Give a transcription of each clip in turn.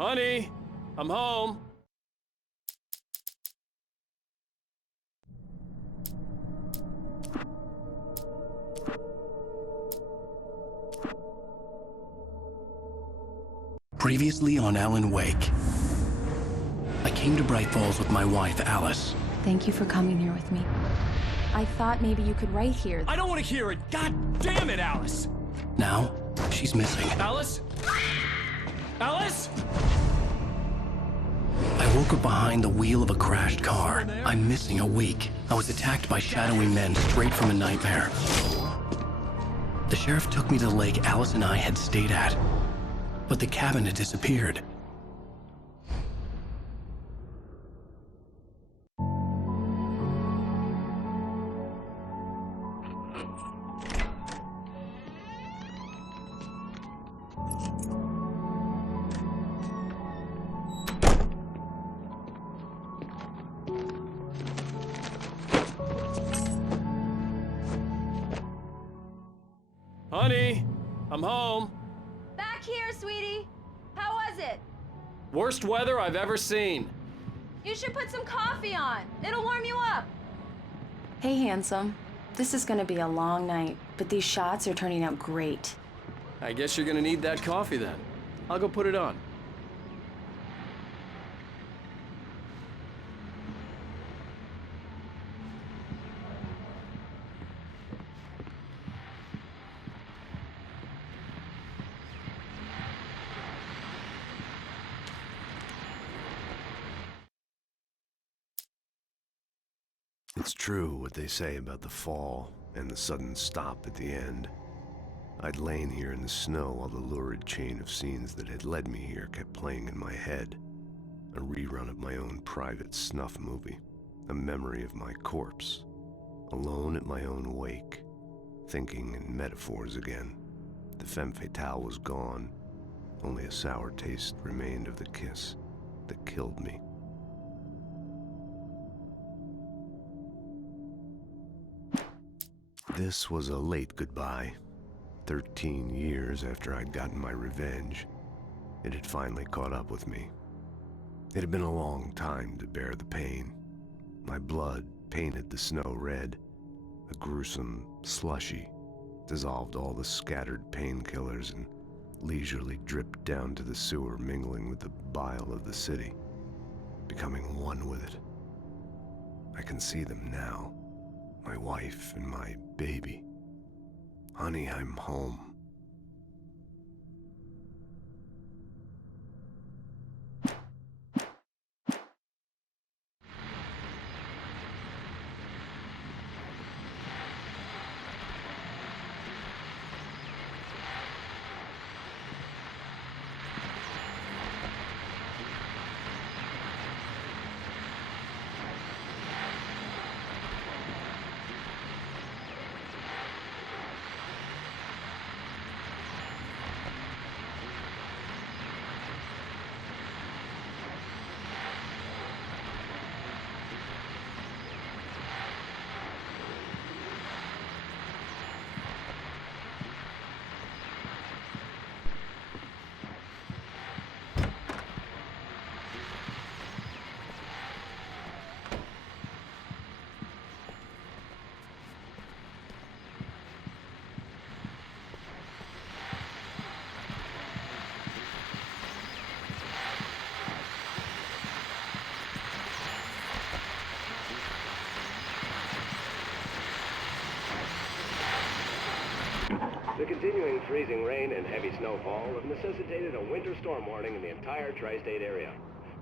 Honey, I'm home. Previously on Alan Wake. I came to Bright Falls with my wife, Alice. Thank you for coming here with me. I thought maybe you could write here. I don't want to hear it. God damn it, Alice. Now, she's missing. Alice? Alice? I woke up behind the wheel of a crashed car. I'm missing a week. I was attacked by shadowy men straight from a nightmare. The sheriff took me to the lake Alice and I had stayed at, but the cabin had disappeared. Honey, I'm home. Back here, sweetie. How was it? Worst weather I've ever seen. You should put some coffee on. It'll warm you up. Hey, handsome. This is gonna be a long night, but these shots are turning out great. I guess you're gonna need that coffee then. I'll go put it on. It's true what they say about the fall and the sudden stop at the end. I'd lain here in the snow while the lurid chain of scenes that had led me here kept playing in my head. A rerun of my own private snuff movie. A memory of my corpse. Alone at my own wake. Thinking in metaphors again. The femme fatale was gone. Only a sour taste remained of the kiss that killed me. This was a late goodbye. 13 years after I'd gotten my revenge, it had finally caught up with me. It had been a long time to bear the pain. My blood painted the snow red. A gruesome slushy dissolved all the scattered painkillers and leisurely dripped down to the sewer, mingling with the bile of the city, becoming one with it. I can see them now. My wife and my baby. Honey, I'm home. The continuing freezing rain and heavy snowfall have necessitated a winter storm warning in the entire tri-state area.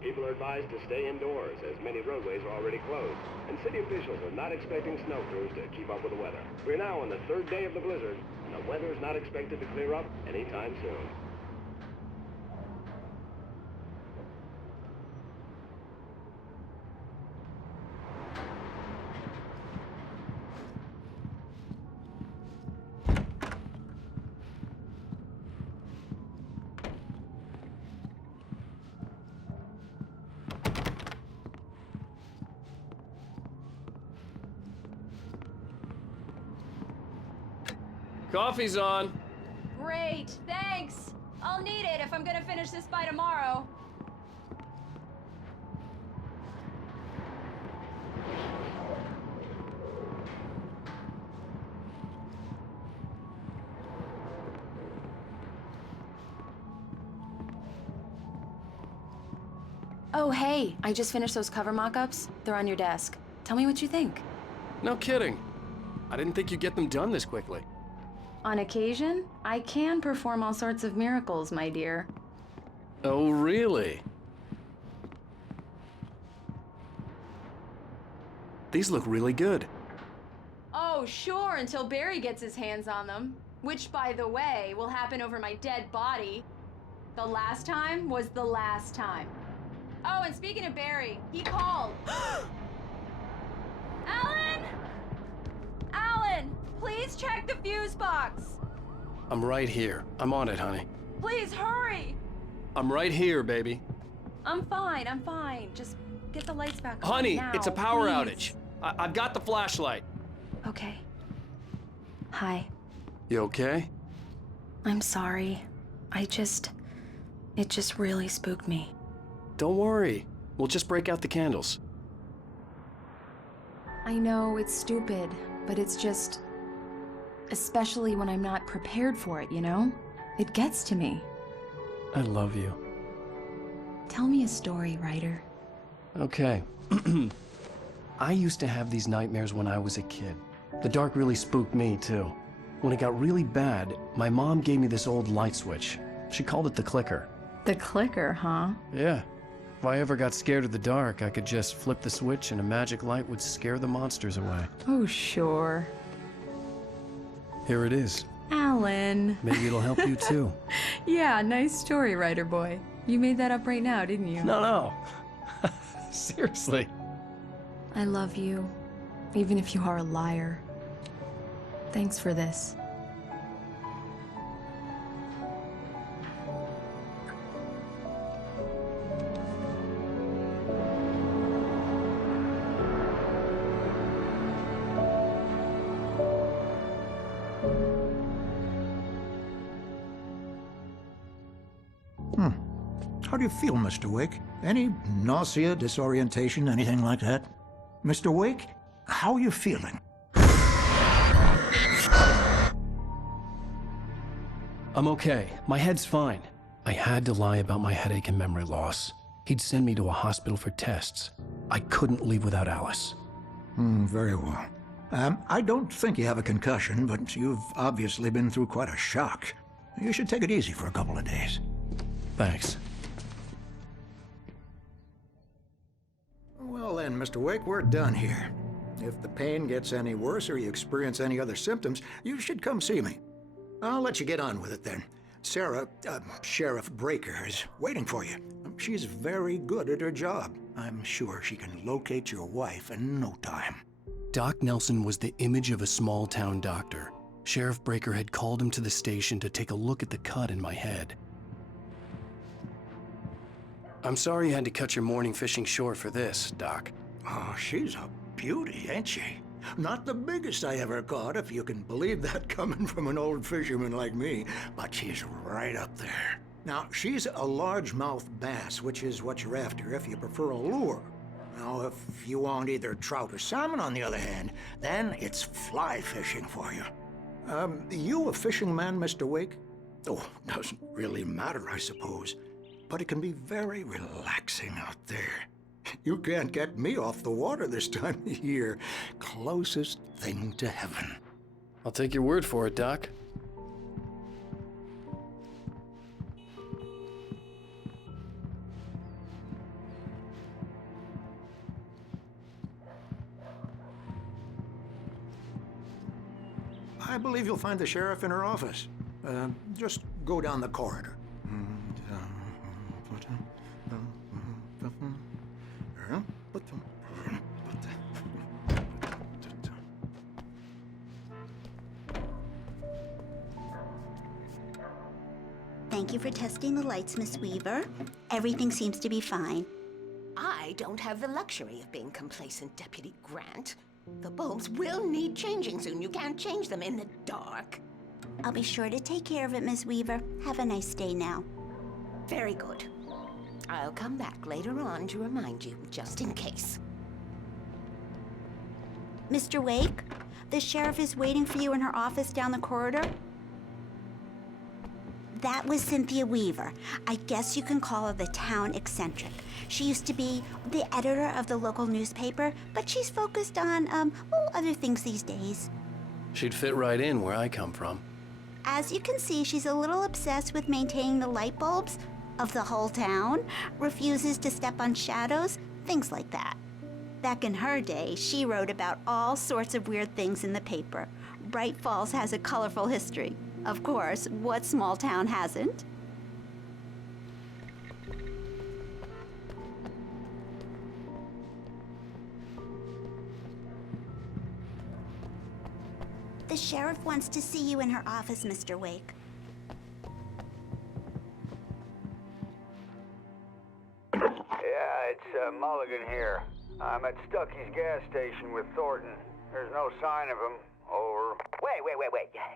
People are advised to stay indoors as many roadways are already closed, and city officials are not expecting snow crews to keep up with the weather. We're now on the third day of the blizzard, and the weather is not expected to clear up anytime soon. Coffee's on. Great, thanks. I'll need it if I'm gonna finish this by tomorrow. Oh, hey, I just finished those cover mock-ups. They're on your desk. Tell me what you think. No kidding. I didn't think you'd get them done this quickly. On occasion, I can perform all sorts of miracles, my dear. Oh, really? These look really good. Oh, sure, until Barry gets his hands on them. Which, by the way, will happen over my dead body. The last time was the last time. Oh, and speaking of Barry, he called. Alan! Alan, please check the fuse box. I'm right here. I'm on it, honey. Please hurry. I'm right here, baby. I'm fine, I'm fine. Just get the lights back on Honey, now, it's a power please. outage. I've got the flashlight. Okay. Hi. You okay? I'm sorry. It just really spooked me. Don't worry. We'll just break out the candles. I know it's stupid, but it's just... Especially when I'm not prepared for it, you know? It gets to me. I love you. Tell me a story, writer. Okay. I used to have these nightmares when I was a kid. The dark really spooked me, too. When it got really bad, my mom gave me this old light switch. She called it the clicker. The clicker, huh? Yeah. If I ever got scared of the dark, I could just flip the switch and a magic light would scare the monsters away. Oh, sure. Here it is. Alan. Maybe it'll help you, too. Yeah, nice story, writer boy. You made that up right now, didn't you? No. Seriously. I love you, even if you are a liar. Thanks for this. How do you feel, Mr. Wake? Any nausea, disorientation, anything like that? Mr. Wake, how are you feeling? I'm okay. My head's fine. I had to lie about my headache and memory loss. He'd send me to a hospital for tests. I couldn't leave without Alice. Very well. I don't think you have a concussion, but you've obviously been through quite a shock. You should take it easy for a couple of days. Thanks. Well then, Mr. Wake, we're done here. If the pain gets any worse or you experience any other symptoms, you should come see me. I'll let you get on with it then. Sarah, Sheriff Breaker, is waiting for you. She's very good at her job. I'm sure she can locate your wife in no time. Doc Nelson was the image of a small-town doctor. Sheriff Breaker had called him to the station to take a look at the cut in my head. I'm sorry you had to cut your morning fishing short for this, Doc. Oh, she's a beauty, ain't she? Not the biggest I ever caught, if you can believe that coming from an old fisherman like me, but she's right up there. Now, she's a largemouth bass, which is what you're after if you prefer a lure. Now, if you want either trout or salmon, on the other hand, then it's fly fishing for you. You a fishing man, Mr. Wake? Oh, doesn't really matter, I suppose. But it can be very relaxing out there. You can't get me off the water this time of year. Closest thing to heaven. I'll take your word for it, Doc. I believe you'll find the sheriff in her office. Just go down the corridor. Thank you for testing the lights, Miss Weaver. Everything seems to be fine. I don't have the luxury of being complacent, Deputy Grant. The bulbs will need changing soon. You can't change them in the dark. I'll be sure to take care of it, Miss Weaver. Have a nice day now. Very good. I'll come back later on to remind you, just in case. Mr. Wake, the sheriff is waiting for you in her office down the corridor. That was Cynthia Weaver. I guess you can call her the town eccentric. She used to be the editor of the local newspaper, but she's focused on, other things these days. She'd fit right in where I come from. As you can see, she's a little obsessed with maintaining the light bulbs of the whole town, refuses to step on shadows, things like that. Back in her day, she wrote about all sorts of weird things in the paper. Bright Falls has a colorful history. Of course, what small town hasn't? The sheriff wants to see you in her office, Mr. Wake. Yeah, it's Mulligan here. I'm at Stucky's gas station with Thornton. There's no sign of him. Over. Wait.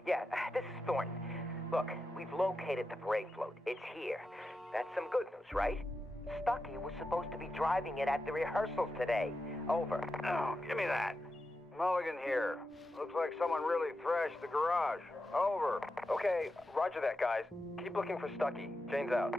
Yeah, this is Thornton. Look, we've located the brake float. It's here. That's some good news, right? Stucky was supposed to be driving it at the rehearsals today. Over. Oh, give me that. Mulligan here. Looks like someone really thrashed the garage. Over. Okay, roger that, guys. Keep looking for Stucky. Jane's out.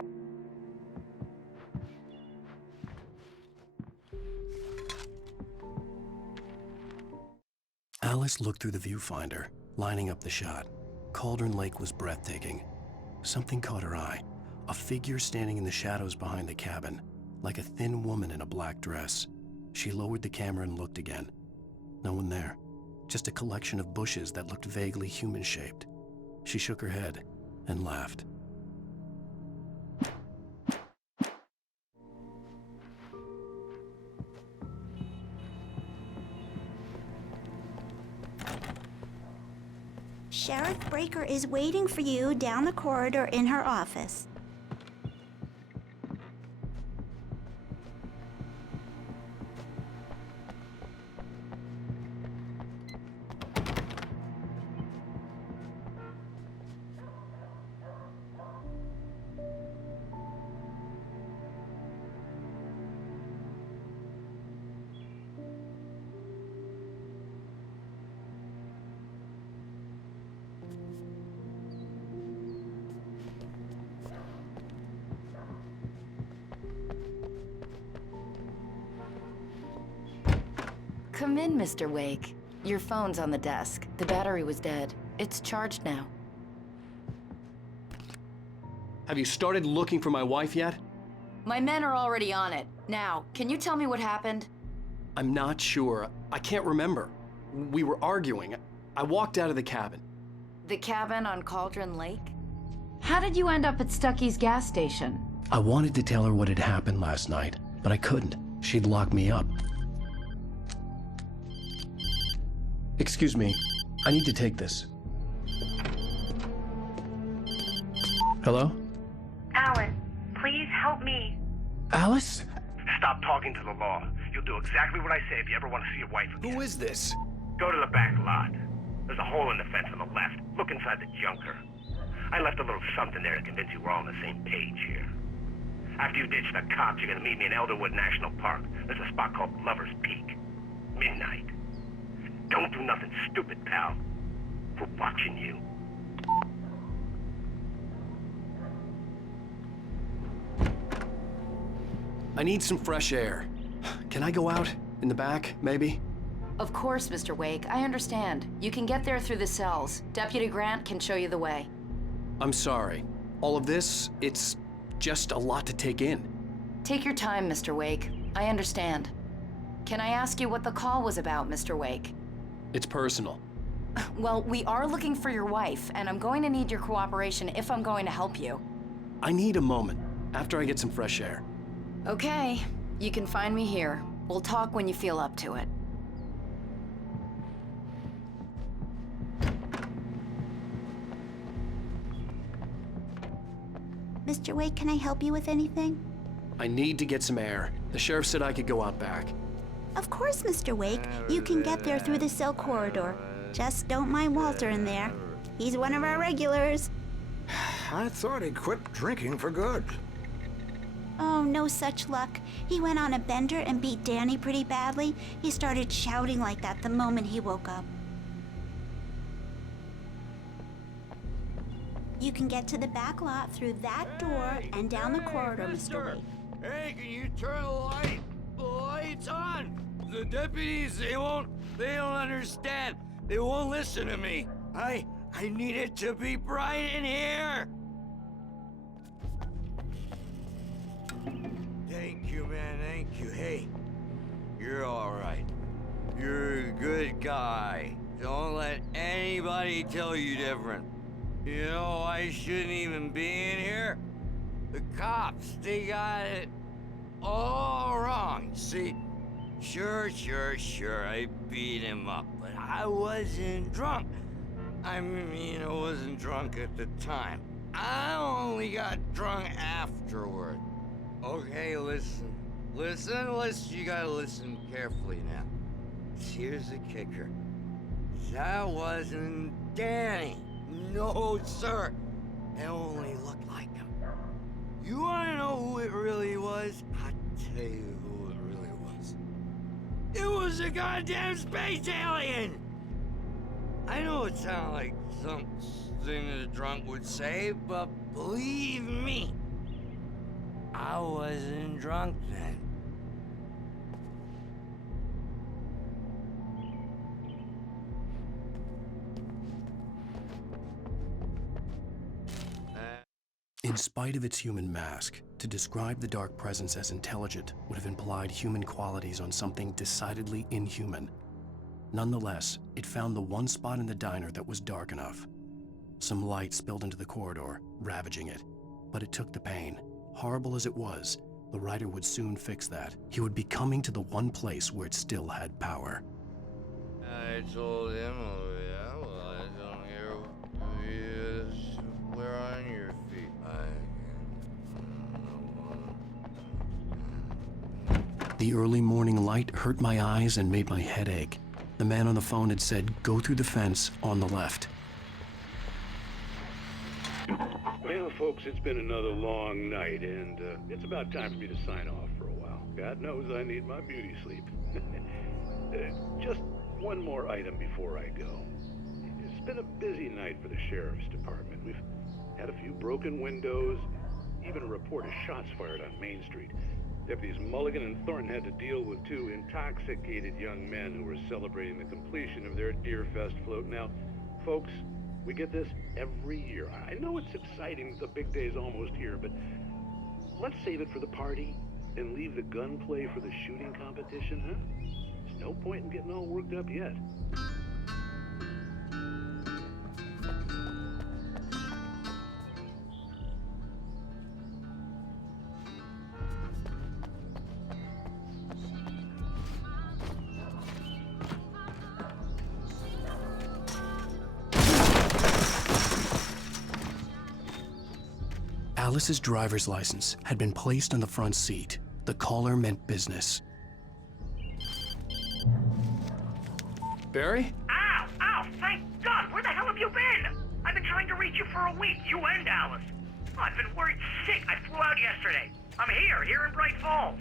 Alice looked through the viewfinder, lining up the shot. Cauldron Lake was breathtaking. Something caught her eye. A figure standing in the shadows behind the cabin, like a thin woman in a black dress. She lowered the camera and looked again. No one there. Just a collection of bushes that looked vaguely human-shaped. She shook her head and laughed. Sheriff Breaker is waiting for you down the corridor in her office. Come in, Mr. Wake. Your phone's on the desk. The battery was dead. It's charged now. Have you started looking for my wife yet? My men are already on it. Now, can you tell me what happened? I'm not sure. I can't remember. We were arguing. I walked out of the cabin. The cabin on Cauldron Lake? How did you end up at Stucky's gas station? I wanted to tell her what had happened last night, but I couldn't. She'd lock me up. Excuse me. I need to take this. Hello? Alan, please help me. Alice? Stop talking to the law. You'll do exactly what I say if you ever want to see your wife again. Who is this? Go to the back lot. There's a hole in the fence on the left. Look inside the junker. I left a little something there to convince you we're all on the same page here. After you ditch the cops, you're gonna meet me in Elderwood National Park. There's a spot called Lover's Peak. Midnight. Don't do nothing stupid, pal. We're watching you. I need some fresh air. Can I go out? In the back, maybe? Of course, Mr. Wake. I understand. You can get there through the cells. Deputy Grant can show you the way. I'm sorry. All of this, it's just a lot to take in. Take your time, Mr. Wake. I understand. Can I ask you what the call was about, Mr. Wake? It's personal. Well, we are looking for your wife, and I'm going to need your cooperation if I'm going to help you. I need a moment, after I get some fresh air. Okay. You can find me here. We'll talk when you feel up to it. Mr. Wake, can I help you with anything? I need to get some air. The sheriff said I could go out back. Of course, Mr. Wake. You can get there through the cell corridor. Just don't mind Walter in there. He's one of our regulars. I thought he quit drinking for good. Oh, no such luck. He went on a bender and beat Danny pretty badly. He started shouting like that the moment he woke up. You can get to the back lot through that door and down the corridor, Mr. Wake. Hey, can you turn the lights on? The deputies, they don't understand. They won't listen to me. I need it to be bright in here. Thank you, man, thank you. Hey, you're all right. You're a good guy. Don't let anybody tell you different. You know, I shouldn't even be in here. The cops, they got it all wrong. See, sure, I beat him up, but I wasn't drunk. I mean, I wasn't drunk at the time. I only got drunk afterward. Okay, listen, you gotta listen carefully now. Here's the kicker. That wasn't Danny. No, sir. It only looked like him. You wanna know who it really was? I'll tell you who it really was. It was a goddamn space alien! I know it sounds like something a drunk would say, but believe me, I wasn't drunk then. In spite of its human mask, to describe the dark presence as intelligent would have implied human qualities on something decidedly inhuman. Nonetheless, it found the one spot in the diner that was dark enough. Some light spilled into the corridor, ravaging it. But it took the pain. Horrible as it was, the writer would soon fix that. He would be coming to the one place where it still had power. I told him, oh yeah, well, I don't hear where on your feet. The early morning light hurt my eyes and made my head ache. The man on the phone had said, go through the fence on the left. Well, folks, it's been another long night, and it's about time for me to sign off for a while. God knows I need my beauty sleep. Just one more item before I go. It's been a busy night for the Sheriff's Department. We've had a few broken windows, even a report of shots fired on Main Street. Deputies Mulligan and Thornton had to deal with two intoxicated young men who were celebrating the completion of their Deerfest float. Now, folks, we get this every year. I know it's exciting that the big day's almost here, but let's save it for the party and leave the gunplay for the shooting competition, huh? There's no point in getting all worked up yet. Alice's driver's license had been placed on the front seat. The caller meant business. Barry? Ow! Ow! Thank God! Where the hell have you been? I've been trying to reach you for a week, you and Alice. Oh, I've been worried sick. I flew out yesterday. I'm here in Bright Falls.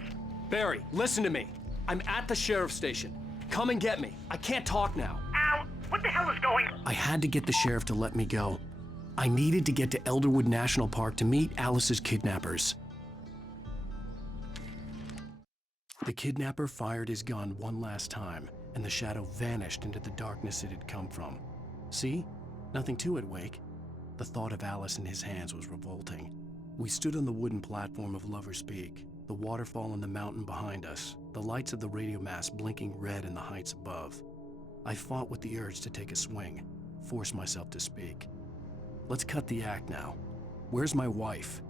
Barry, listen to me. I'm at the sheriff's station. Come and get me. I can't talk now. Ow! What the hell is going on? I had to get the sheriff to let me go. I needed to get to Elderwood National Park to meet Alice's kidnappers. The kidnapper fired his gun one last time, and the shadow vanished into the darkness it had come from. See? Nothing to it, Wake. The thought of Alice in his hands was revolting. We stood on the wooden platform of Lover's Peak, the waterfall and the mountain behind us, the lights of the radio mast blinking red in the heights above. I fought with the urge to take a swing, force myself to speak. Let's cut the act now. Where's my wife?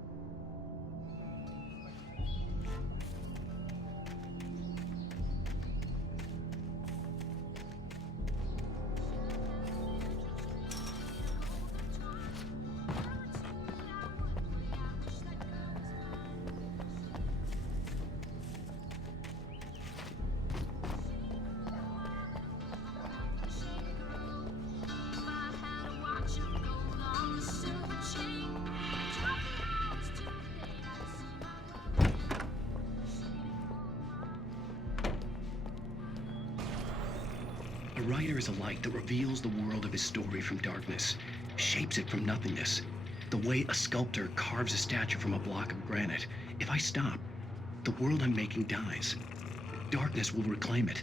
A writer is a light that reveals the world of his story from darkness, shapes it from nothingness. The way a sculptor carves a statue from a block of granite. If I stop, the world I'm making dies. Darkness will reclaim it.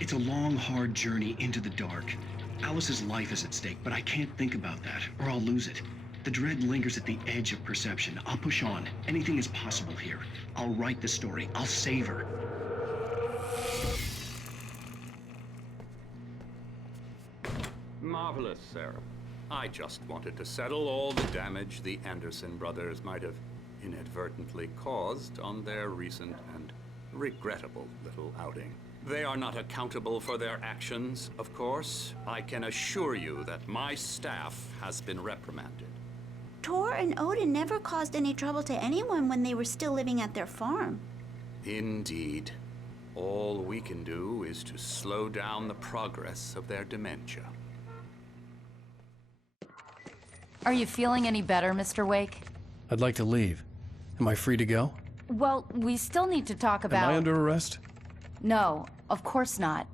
It's a long, hard journey into the dark. Alice's life is at stake, but I can't think about that, or I'll lose it. The dread lingers at the edge of perception. I'll push on. Anything is possible here. I'll write the story. I'll save her. Marvelous, Sarah. I just wanted to settle all the damage the Anderson brothers might have inadvertently caused on their recent and regrettable little outing. They are not accountable for their actions, of course. I can assure you that my staff has been reprimanded. Tor and Odin never caused any trouble to anyone when they were still living at their farm. Indeed. All we can do is to slow down the progress of their dementia. Are you feeling any better, Mr. Wake? I'd like to leave. Am I free to go? Well, we still need to talk about... Am I under arrest? No, of course not.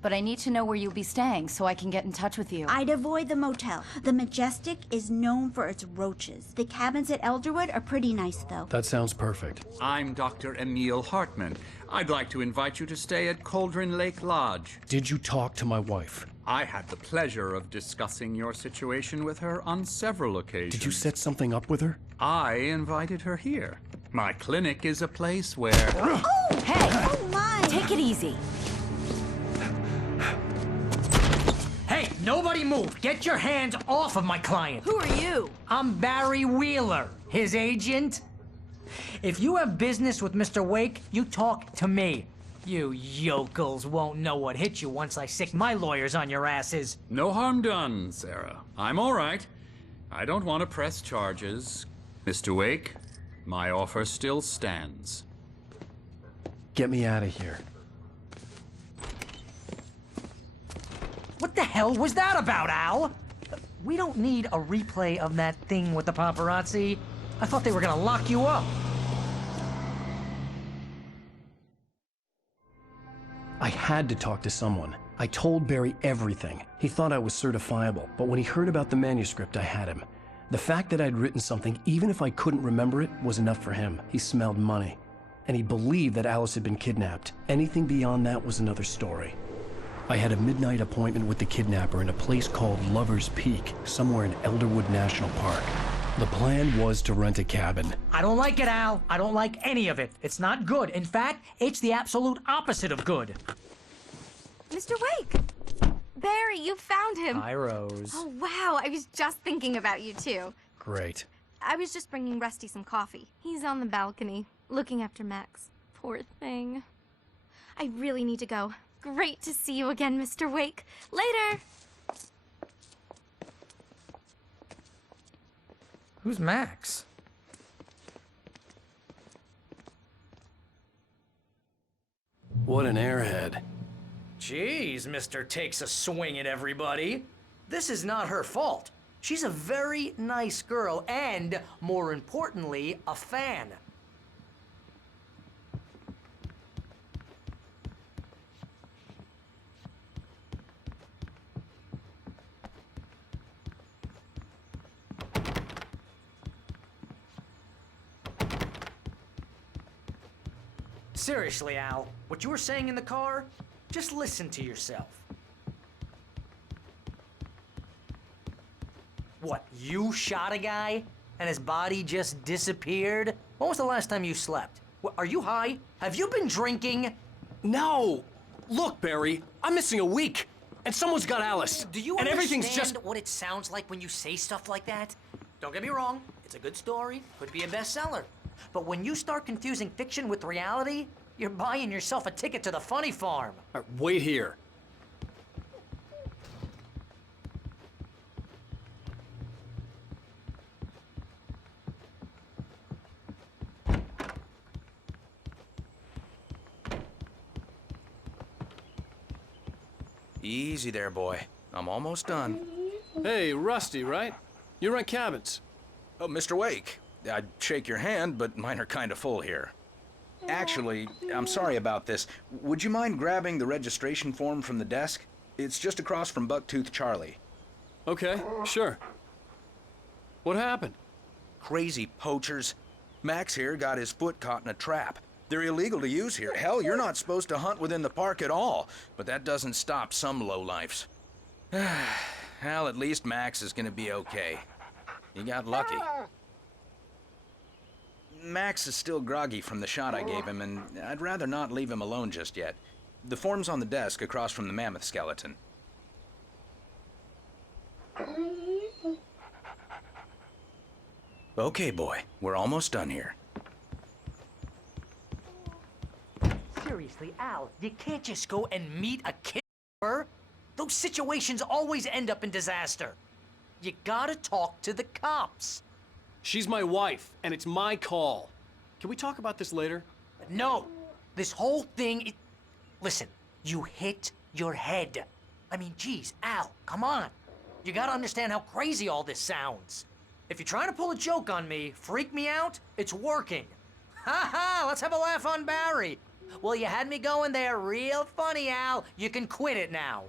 But I need to know where you'll be staying so I can get in touch with you. I'd avoid the motel. The Majestic is known for its roaches. The cabins at Elderwood are pretty nice, though. That sounds perfect. I'm Dr. Emil Hartman. I'd like to invite you to stay at Cauldron Lake Lodge. Did you talk to my wife? I had the pleasure of discussing your situation with her on several occasions. Did you set something up with her? I invited her here. My clinic is a place where... Oh! Hey! Oh, my! Take it easy. Hey, nobody move! Get your hands off of my client! Who are you? I'm Barry Wheeler, his agent. If you have business with Mr. Wake, you talk to me. You yokels won't know what hit you once I sick my lawyers on your asses. No harm done, Sarah. I'm all right. I don't want to press charges. Mr. Wake, my offer still stands. Get me out of here. What the hell was that about, Al? We don't need a replay of that thing with the paparazzi. I thought they were gonna lock you up. I had to talk to someone. I told Barry everything. He thought I was certifiable, but when he heard about the manuscript, I had him. The fact that I'd written something, even if I couldn't remember it, was enough for him. He smelled money. And he believed that Alice had been kidnapped. Anything beyond that was another story. I had a midnight appointment with the kidnapper in a place called Lover's Peak, somewhere in Elderwood National Park. The plan was to rent a cabin. I don't like it, Al. I don't like any of it. It's not good. In fact, it's the absolute opposite of good. Mr. Wake! Barry, you found him. Hi, Rose. Oh, wow. I was just thinking about you, too. Great. I was just bringing Rusty some coffee. He's on the balcony, looking after Max. Poor thing. I really need to go. Great to see you again, Mr. Wake. Later! Who's Max? What an airhead. Jeez, Mr. Takes a swing at everybody. This is not her fault. She's a very nice girl and, more importantly, a fan. Seriously, Al, what you were saying in the car, just listen to yourself. What, you shot a guy and his body just disappeared? When was the last time you slept? What, are you high? Have you been drinking? No! Look, Barry, I'm missing a week, and someone's got Alice. Do you and understand everything's just... what it sounds like when you say stuff like that? Don't get me wrong, it's a good story, could be a bestseller. But when you start confusing fiction with reality, you're buying yourself a ticket to the funny farm. Wait here. Easy there, boy. I'm almost done. Hey, Rusty, right? You rent cabins. Oh, Mr. Wake. I'd shake your hand, but mine are kind of full here. Actually, I'm sorry about this. Would you mind grabbing the registration form from the desk? It's just across from Bucktooth Charlie. Okay, sure. What happened? Crazy poachers. Max here got his foot caught in a trap. They're illegal to use here. Hell, you're not supposed to hunt within the park at all. But that doesn't stop some lowlifes. Well, at least Max is gonna be okay. He got lucky. Max is still groggy from the shot I gave him, and I'd rather not leave him alone just yet. The form's on the desk across from the mammoth skeleton. Okay, boy. We're almost done here. Seriously, Al, you can't just go and meet a kidnapper. Those situations always end up in disaster. You gotta talk to the cops. She's my wife, and it's my call. Can we talk about this later? No. This whole thing... Listen, you hit your head. I mean, geez, Al, come on. You gotta understand how crazy all this sounds. If you're trying to pull a joke on me, freak me out, it's working. Ha ha, let's have a laugh on Barry. Well, you had me going there real funny, Al. You can quit it now.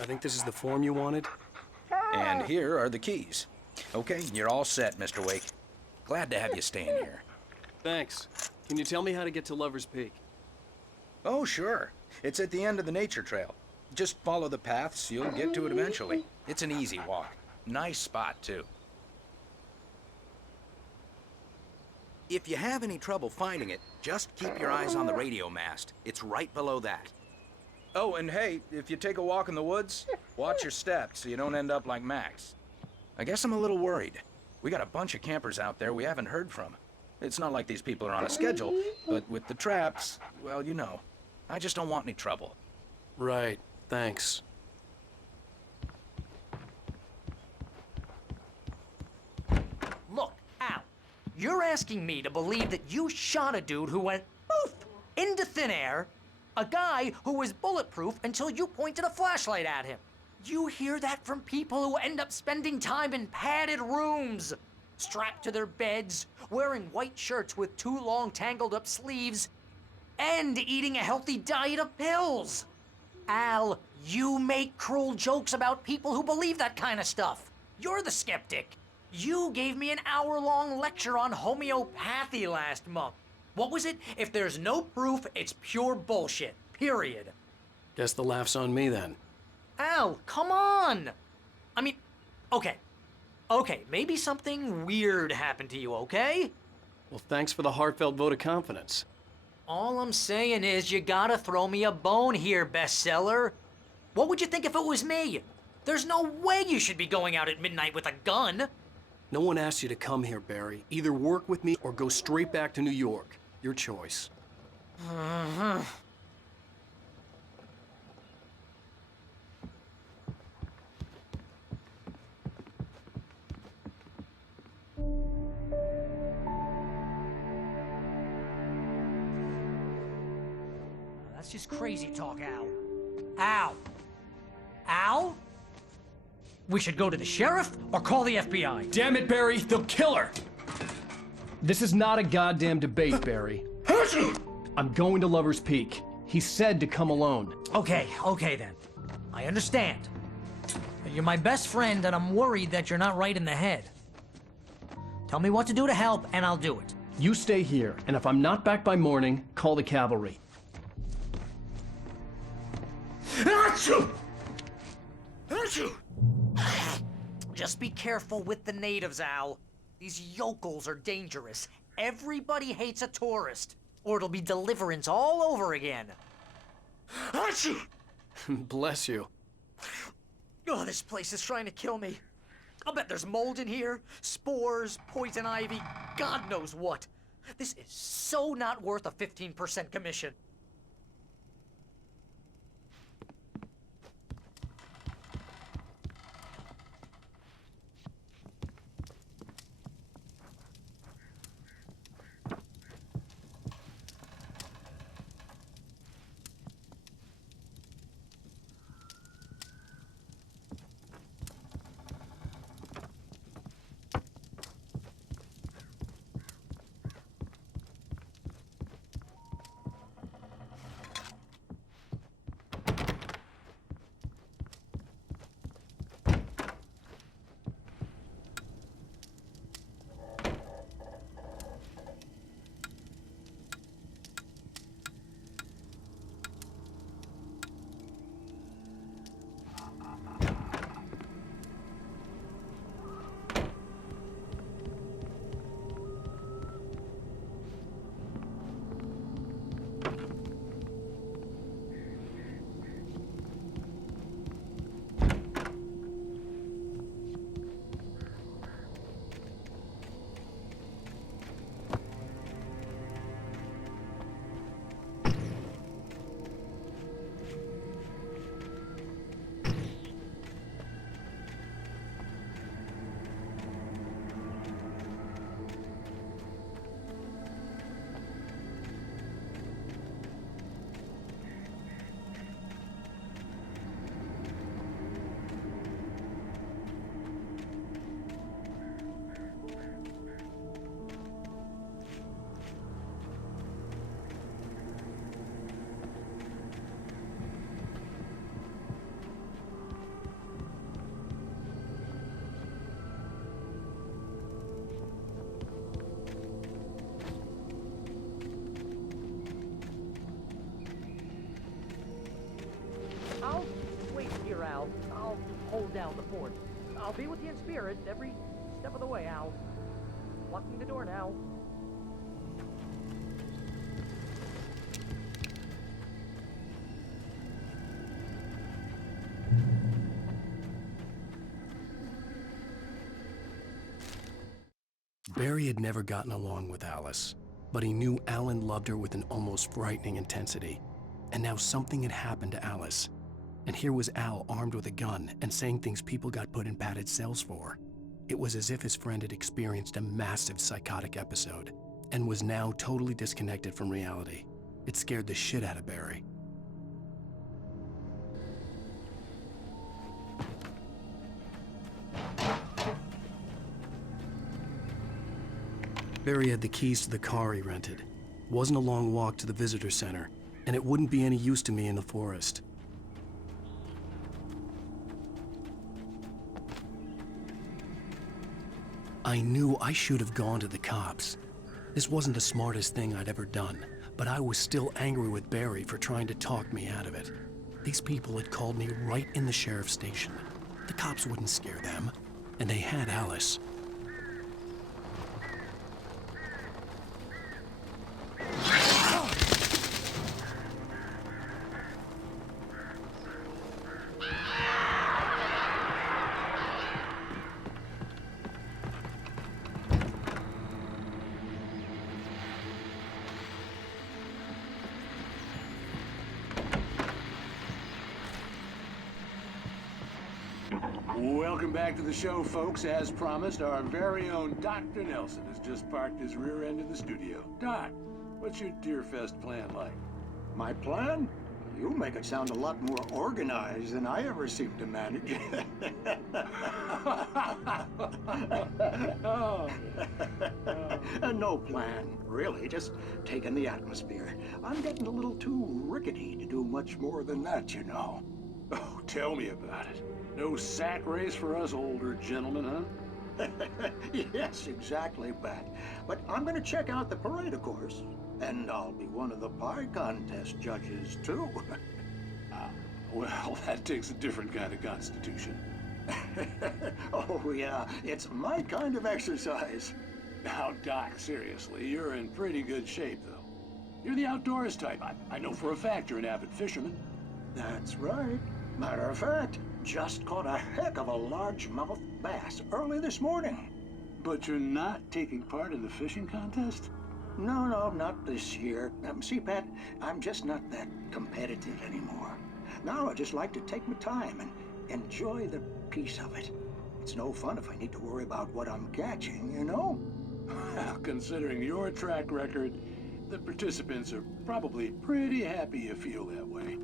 I think this is the form you wanted. And here are the keys. Okay, you're all set, Mr. Wake. Glad to have you staying here. Thanks. Can you tell me how to get to Lover's Peak? Oh, sure. It's at the end of the nature trail. Just follow the paths, you'll get to it eventually. It's an easy walk. Nice spot, too. If you have any trouble finding it, just keep your eyes on the radio mast. It's right below that. Oh, and hey, if you take a walk in the woods, watch your steps so you don't end up like Max. I guess I'm a little worried. We got a bunch of campers out there we haven't heard from. It's not like these people are on a schedule, but with the traps, well, you know. I just don't want any trouble. Right, thanks. Look, Al, you're asking me to believe that you shot a dude who went poof into thin air, a guy who was bulletproof until you pointed a flashlight at him. You hear that from people who end up spending time in padded rooms, strapped to their beds, wearing white shirts with too long tangled up sleeves, and eating a healthy diet of pills. Al, you make cruel jokes about people who believe that kind of stuff. You're the skeptic. You gave me an hour-long lecture on homeopathy last month. What was it? If there's no proof, it's pure bullshit. Period. Guess the laugh's on me then. Al, come on! I mean, okay. Okay, maybe something weird happened to you, okay? Well, thanks for the heartfelt vote of confidence. All I'm saying is you gotta throw me a bone here, bestseller. What would you think if it was me? There's no way you should be going out at midnight with a gun. No one asked you to come here, Barry. Either work with me or go straight back to New York. Your choice. That's just crazy talk, Al. Al? Al? We should go to the sheriff or call the FBI. Damn it, Barry, they'll kill her! This is not a goddamn debate, Barry. I'm going to Lover's Peak. He said to come alone. Okay then. I understand. You're my best friend and I'm worried that you're not right in the head. Tell me what to do to help and I'll do it. You stay here, and if I'm not back by morning, call the cavalry. Achoo! Achoo! Just be careful with the natives, Al. These yokels are dangerous. Everybody hates a tourist, or it'll be Deliverance all over again. Achoo! Bless you. Oh, this place is trying to kill me. I'll bet there's mold in here, spores, poison ivy, God knows what. This is so not worth a 15% commission. hold down the fort. I'll be with you in spirit every step of the way, Al. Locking the door now. Barry had never gotten along with Alice, but he knew Alan loved her with an almost frightening intensity. And now something had happened to Alice. And here was Al armed with a gun and saying things people got put in padded cells for. It was as if his friend had experienced a massive psychotic episode and was now totally disconnected from reality. It scared the shit out of Barry. Barry had the keys to the car he rented. Wasn't a long walk to the visitor center, and it wouldn't be any use to me in the forest. I knew I should have gone to the cops. This wasn't the smartest thing I'd ever done, but I was still angry with Barry for trying to talk me out of it. These people had called me right in the sheriff's station. The cops wouldn't scare them, and they had Alice. Welcome back to the show, folks. As promised, our very own Dr. Nelson has just parked his rear end in the studio. Doc, what's your Deerfest plan like? My plan? You make it sound a lot more organized than I ever seem to manage. No plan, really, just taking the atmosphere. I'm getting a little too rickety to do much more than that, you know. Oh, tell me about it. No sack race for us older gentlemen, huh? Yes, exactly, Pat. But I'm gonna check out the parade, of course. And I'll be one of the pie contest judges, too. Well, that takes a different kind of constitution. Oh, yeah, it's my kind of exercise. Now, Doc, seriously, you're in pretty good shape, though. You're the outdoors type. I know for a fact you're an avid fisherman. That's right. Matter of fact, just caught a heck of a largemouth bass early this morning. But you're not taking part in the fishing contest? No, not this year. See, Pat, I'm just not that competitive anymore. Now I just like to take my time and enjoy the peace of it. It's no fun if I need to worry about what I'm catching, you know? Well, considering your track record, the participants are probably pretty happy you feel that way.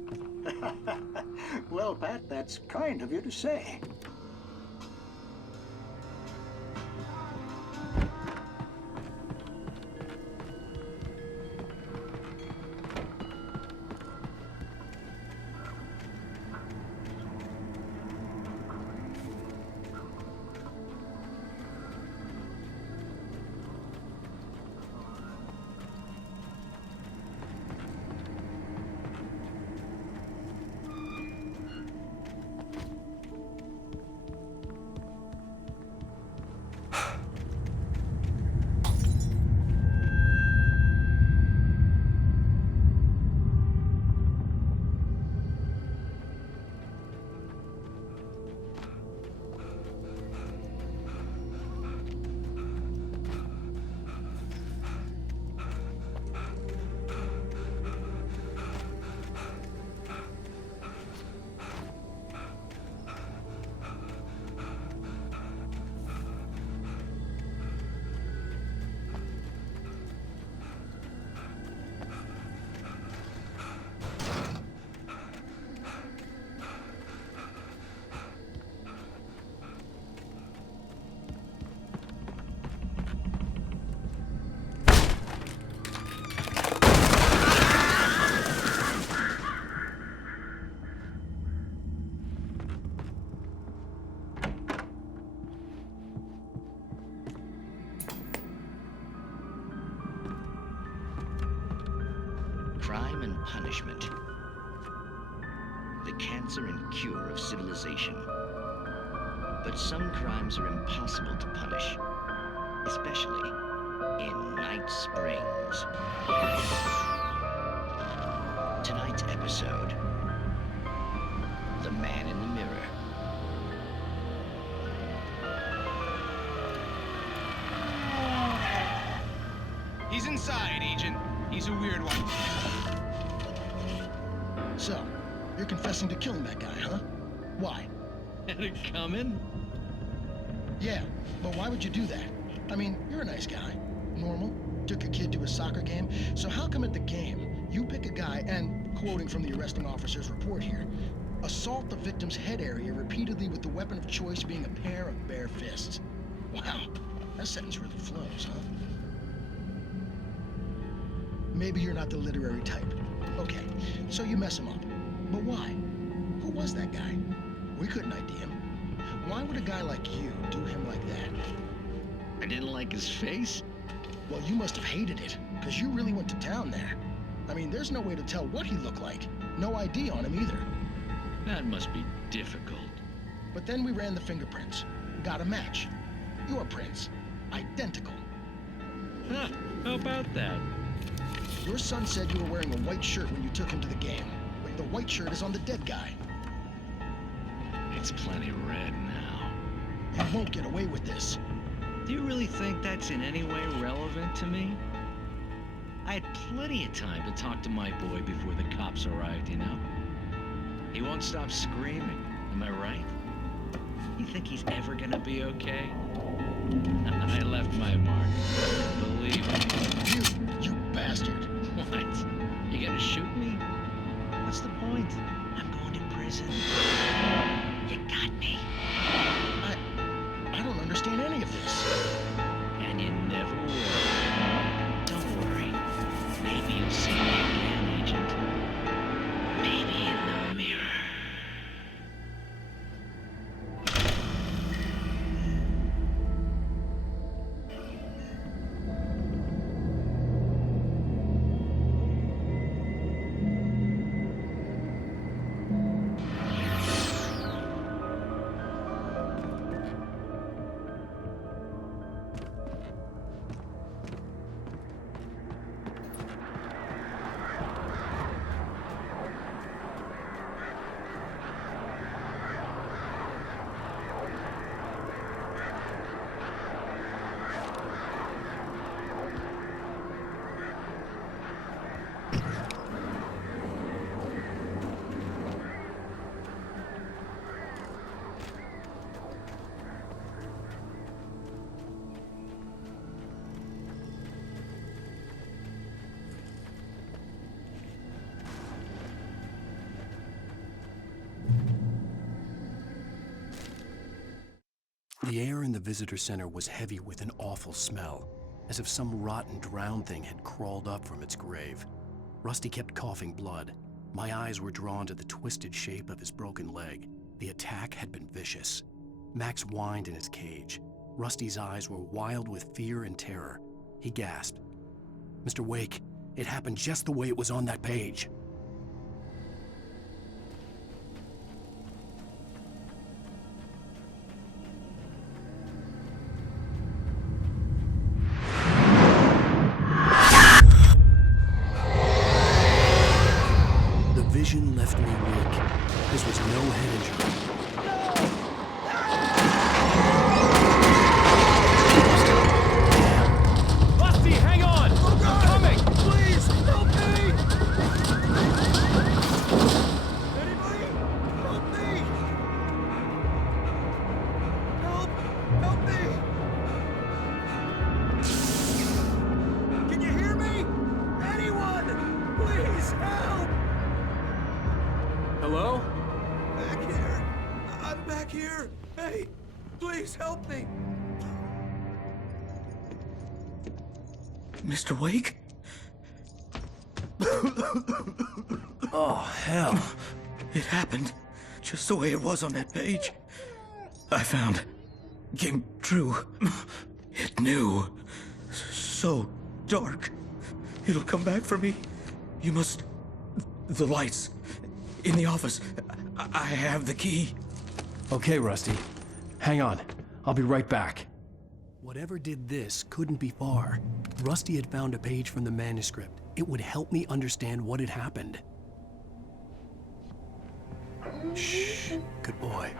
Well, Pat, that's kind of you to say. Crime and punishment. The cancer and cure of civilization. But some crimes are impossible to punish, especially in Night Springs. Tonight's episode, The Man in the Mirror. He's inside, Agent. He's a weird one. So, you're confessing to killing that guy, huh? Why? Had it coming? Yeah, but why would you do that? I mean, you're a nice guy. Normal. Took your kid to a soccer game. So how come at the game, you pick a guy and, quoting from the arresting officer's report here, assault the victim's head area repeatedly with the weapon of choice being a pair of bare fists? Wow, that sentence really flows, huh? Maybe you're not the literary type. Okay, so you mess him up. But why? Who was that guy? We couldn't ID him. Why would a guy like you do him like that? I didn't like his face? Well, you must have hated it, because you really went to town there. I mean, there's no way to tell what he looked like. No ID on him either. That must be difficult. But then we ran the fingerprints. Got a match. Your prints. Identical. Huh, how about that? Your son said you were wearing a white shirt when you took him to the game. But the white shirt is on the dead guy. It's plenty red now. You won't get away with this. Do you really think that's in any way relevant to me? I had plenty of time to talk to my boy before the cops arrived, you know? He won't stop screaming, am I right? You think he's ever gonna be okay? I left my mark. Believe me. You bastard. What? You gonna shoot me? What's the point? I'm going to prison. You got me. I don't understand any of this. And you never will. Don't worry. Maybe you'll see me again, Agent. Maybe in the mirror. The air in the visitor center was heavy with an awful smell, as if some rotten drowned thing had crawled up from its grave. Rusty kept coughing blood. My eyes were drawn to the twisted shape of his broken leg. The attack had been vicious. Max whined in his cage. Rusty's eyes were wild with fear and terror. He gasped. "Mr. Wake, it happened just the way it was on that page." Vision left me weak. This was no head injury. Rusty, hang on! Oh, God. I'm coming! Please, help me! Anybody? Help me! Help me! Can you hear me? Anyone? Please, help! Hello? Back here. I'm back here. Hey, please help me. Mr. Wake? Oh, hell. It happened just the way it was on that page. I found. Came true. It knew. So dark. It'll come back for me. You must... The lights. In the office. I have the key. Okay, Rusty. Hang on. I'll be right back. Whatever did this couldn't be far. Rusty had found a page from the manuscript. It would help me understand what had happened. Shh. Good boy.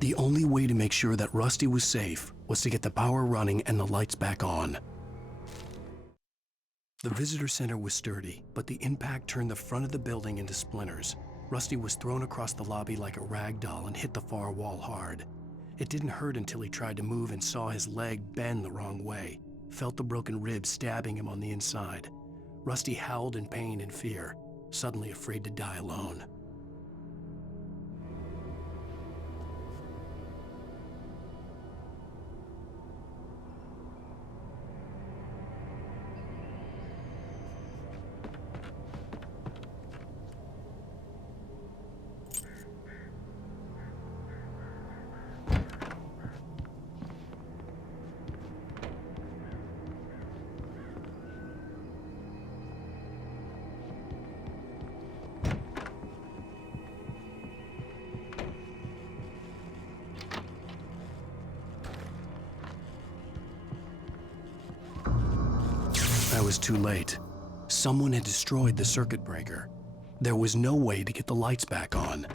The only way to make sure that Rusty was safe was to get the power running and the lights back on. The visitor center was sturdy, but the impact turned the front of the building into splinters. Rusty was thrown across the lobby like a rag doll and hit the far wall hard. It didn't hurt until he tried to move and saw his leg bend the wrong way, felt the broken rib stabbing him on the inside. Rusty howled in pain and fear, suddenly afraid to die alone. I was too late. Someone had destroyed the circuit breaker. There was no way to get the lights back on.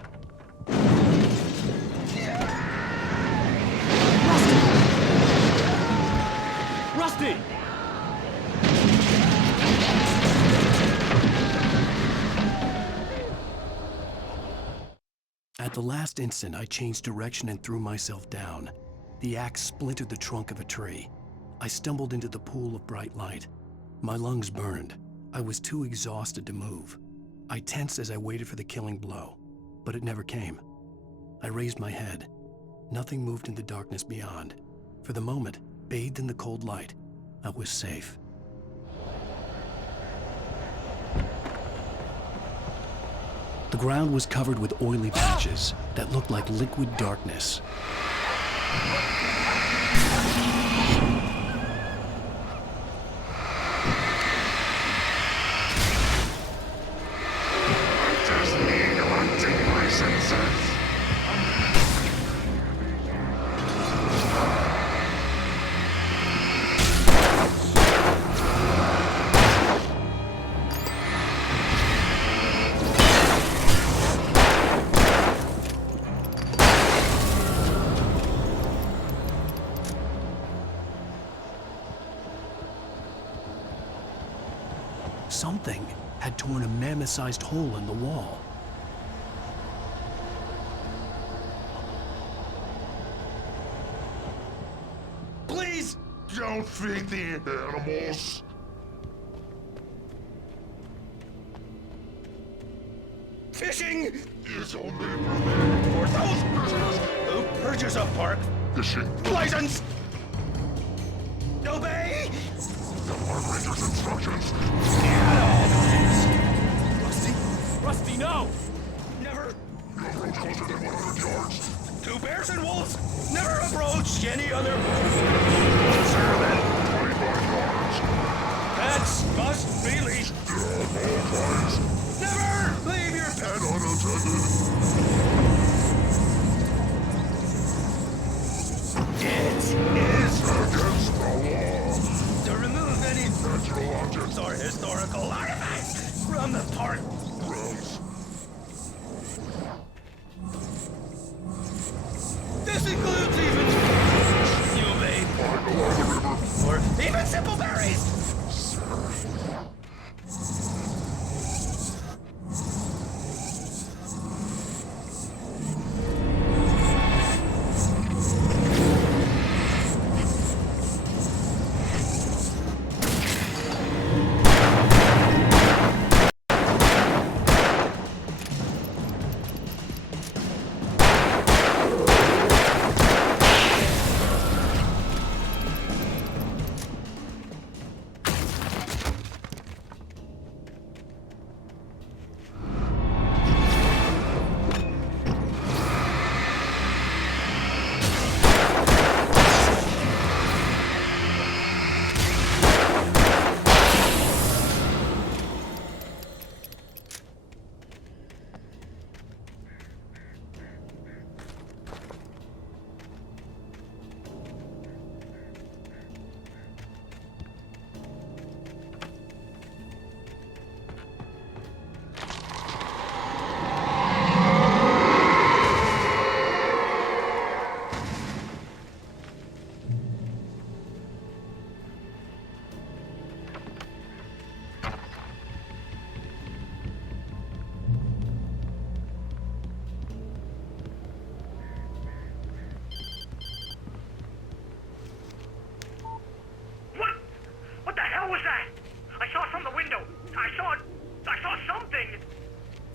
Rusty! At the last instant, I changed direction and threw myself down. The axe splintered the trunk of a tree. I stumbled into the pool of bright light. My lungs burned. I was too exhausted to move. I tensed as I waited for the killing blow, but it never came. I raised my head. Nothing moved in the darkness beyond. For the moment, bathed in the cold light, I was safe. The ground was covered with oily patches that looked like liquid darkness. Something had torn a mammoth-sized hole in the wall. Please! Don't feed the animals! Fishing is only permitted for those persons who purchase a park fishing license. Obey the park ranger's instructions. Rusty! Rusty, no! Never! No road closer than 100 yards. Two bears and wolves never approach any other closer than 25 yards. Pets must be leashed. All kinds. Never leave your pet unattended. It is against the law to remove any natural objects or historical artifacts from the park. Grounds. This includes even you may or even simple berries.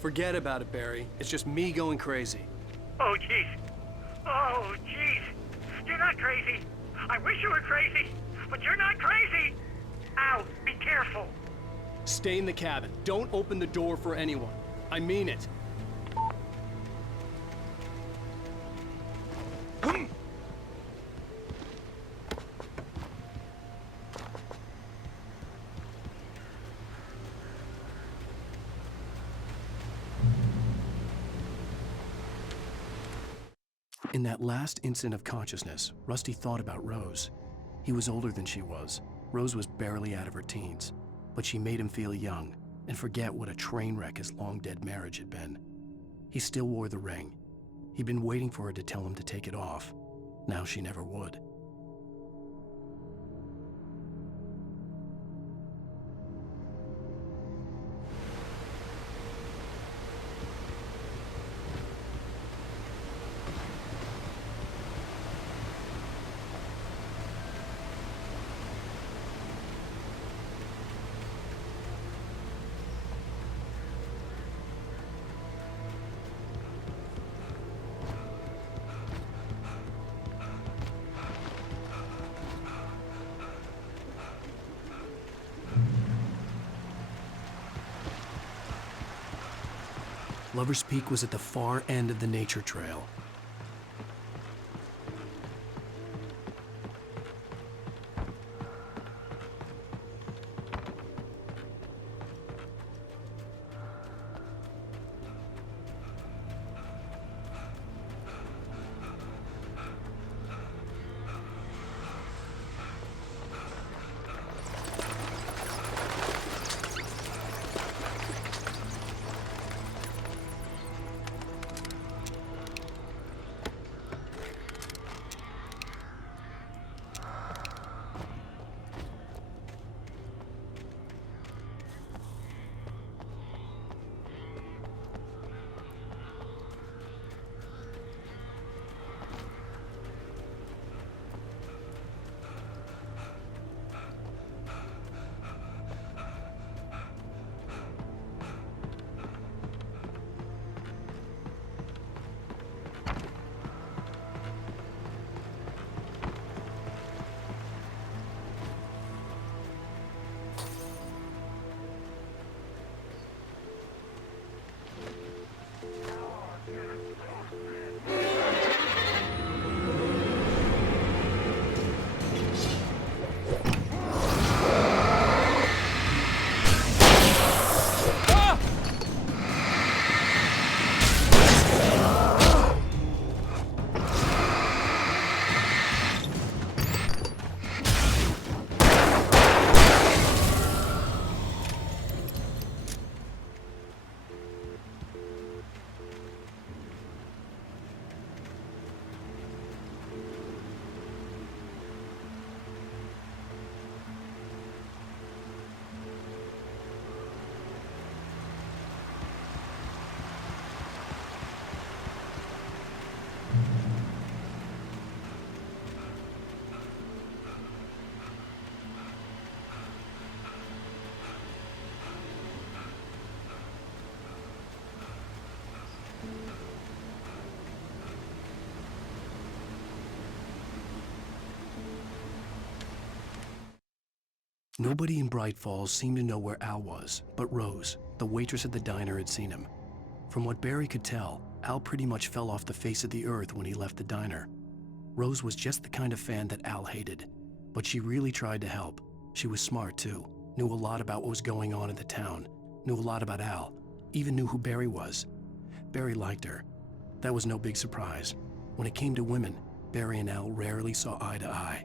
Forget about it, Barry. It's just me going crazy. Oh, jeez. Oh, jeez. You're not crazy. I wish you were crazy, but you're not crazy. Ow, be careful. Stay in the cabin. Don't open the door for anyone. I mean it. In that last instant of consciousness, Rusty thought about Rose. He was older than she was. Rose was barely out of her teens, but she made him feel young and forget what a train wreck his long-dead marriage had been. He still wore the ring. He'd been waiting for her to tell him to take it off. Now she never would. Lover's Peak was at the far end of the nature trail. Nobody in Bright Falls seemed to know where Al was, but Rose, the waitress at the diner, had seen him. From what Barry could tell, Al pretty much fell off the face of the earth when he left the diner. Rose was just the kind of fan that Al hated, but she really tried to help. She was smart too, knew a lot about what was going on in the town, knew a lot about Al, even knew who Barry was. Barry liked her. That was no big surprise. When it came to women, Barry and Al rarely saw eye to eye.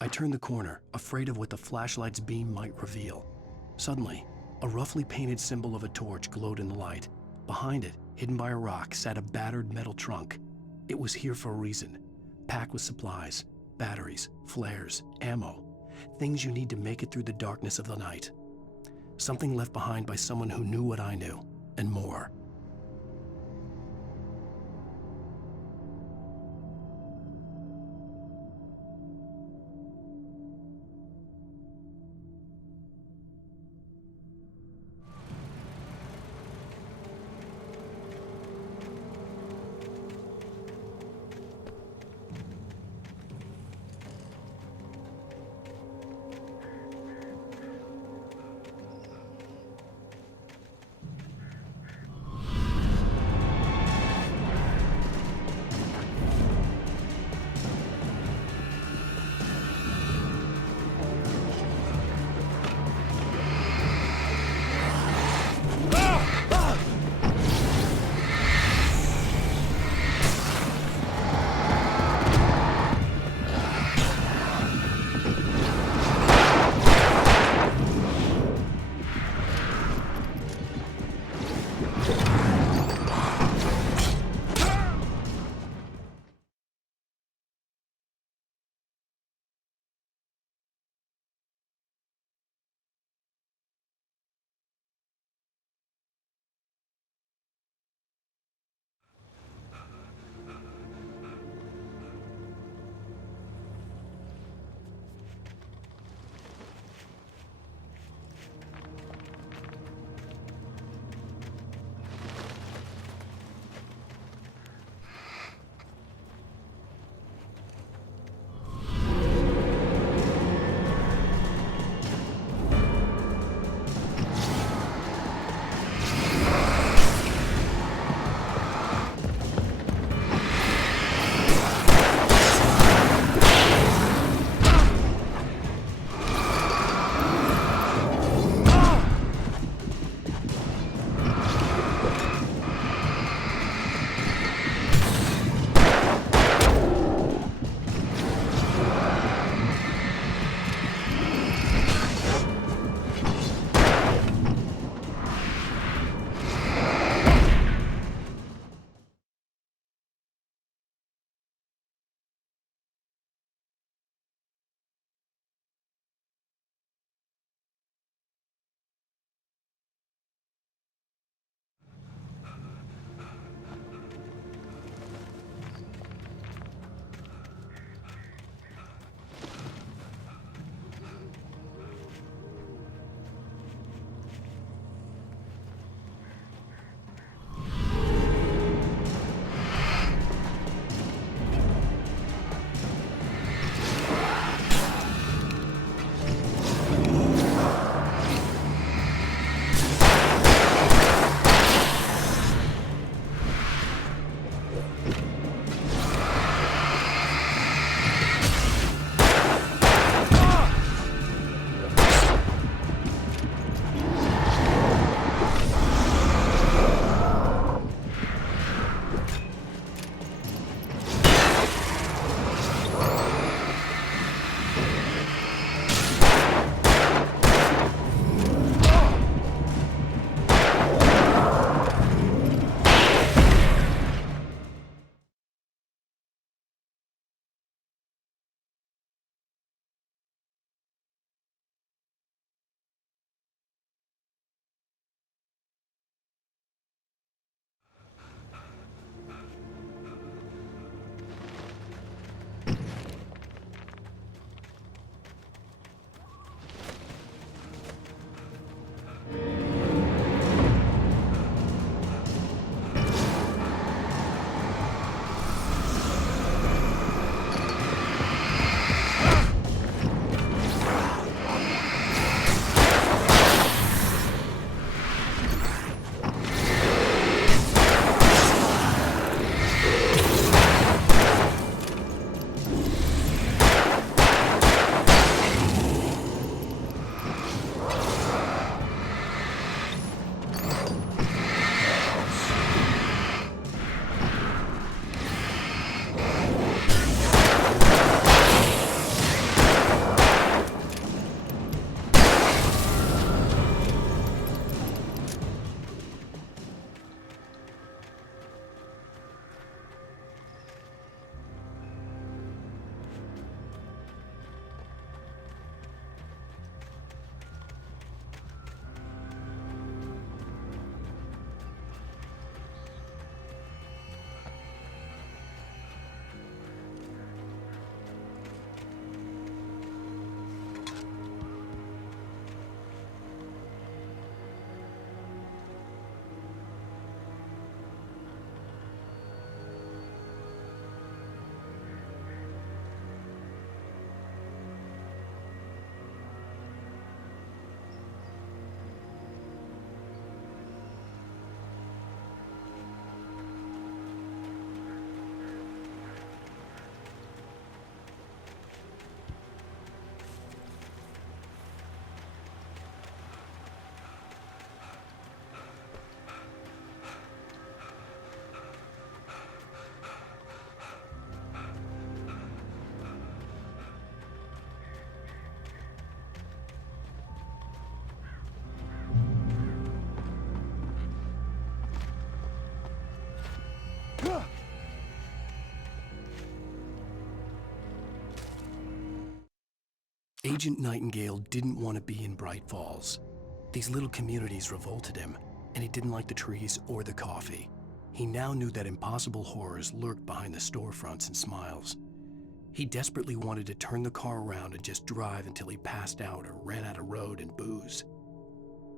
I turned the corner, afraid of what the flashlight's beam might reveal. Suddenly, a roughly painted symbol of a torch glowed in the light. Behind it, hidden by a rock, sat a battered metal trunk. It was here for a reason, packed with supplies, batteries, flares, ammo, things you need to make it through the darkness of the night. Something left behind by someone who knew what I knew, and more. Agent Nightingale didn't want to be in Bright Falls. These little communities revolted him, and he didn't like the trees or the coffee. He now knew that impossible horrors lurked behind the storefronts and smiles. He desperately wanted to turn the car around and just drive until he passed out or ran out of road and booze.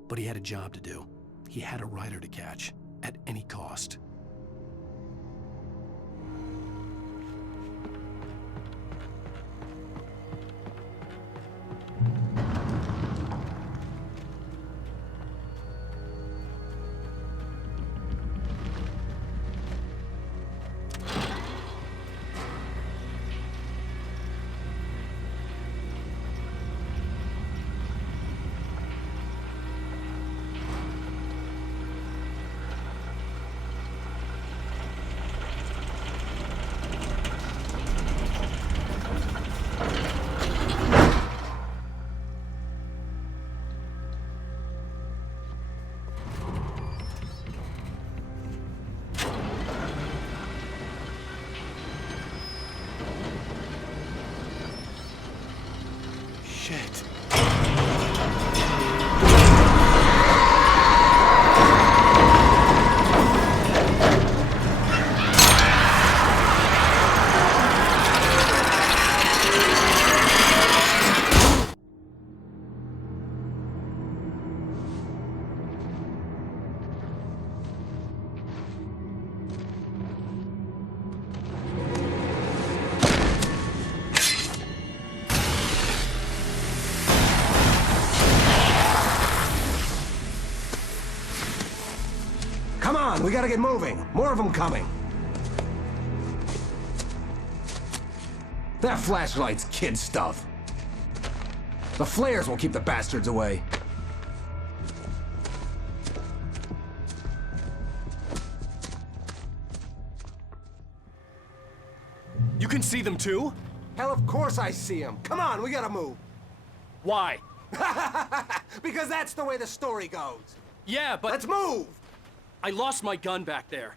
But he had a job to do. He had a rider to catch, at any cost. Shit. Come on, we gotta get moving. More of them coming. That flashlight's kid stuff. The flares will keep the bastards away. You can see them too? Hell, of course I see them. Come on, we gotta move. Why? Because that's the way the story goes. Yeah, but... Let's move! I lost my gun back there.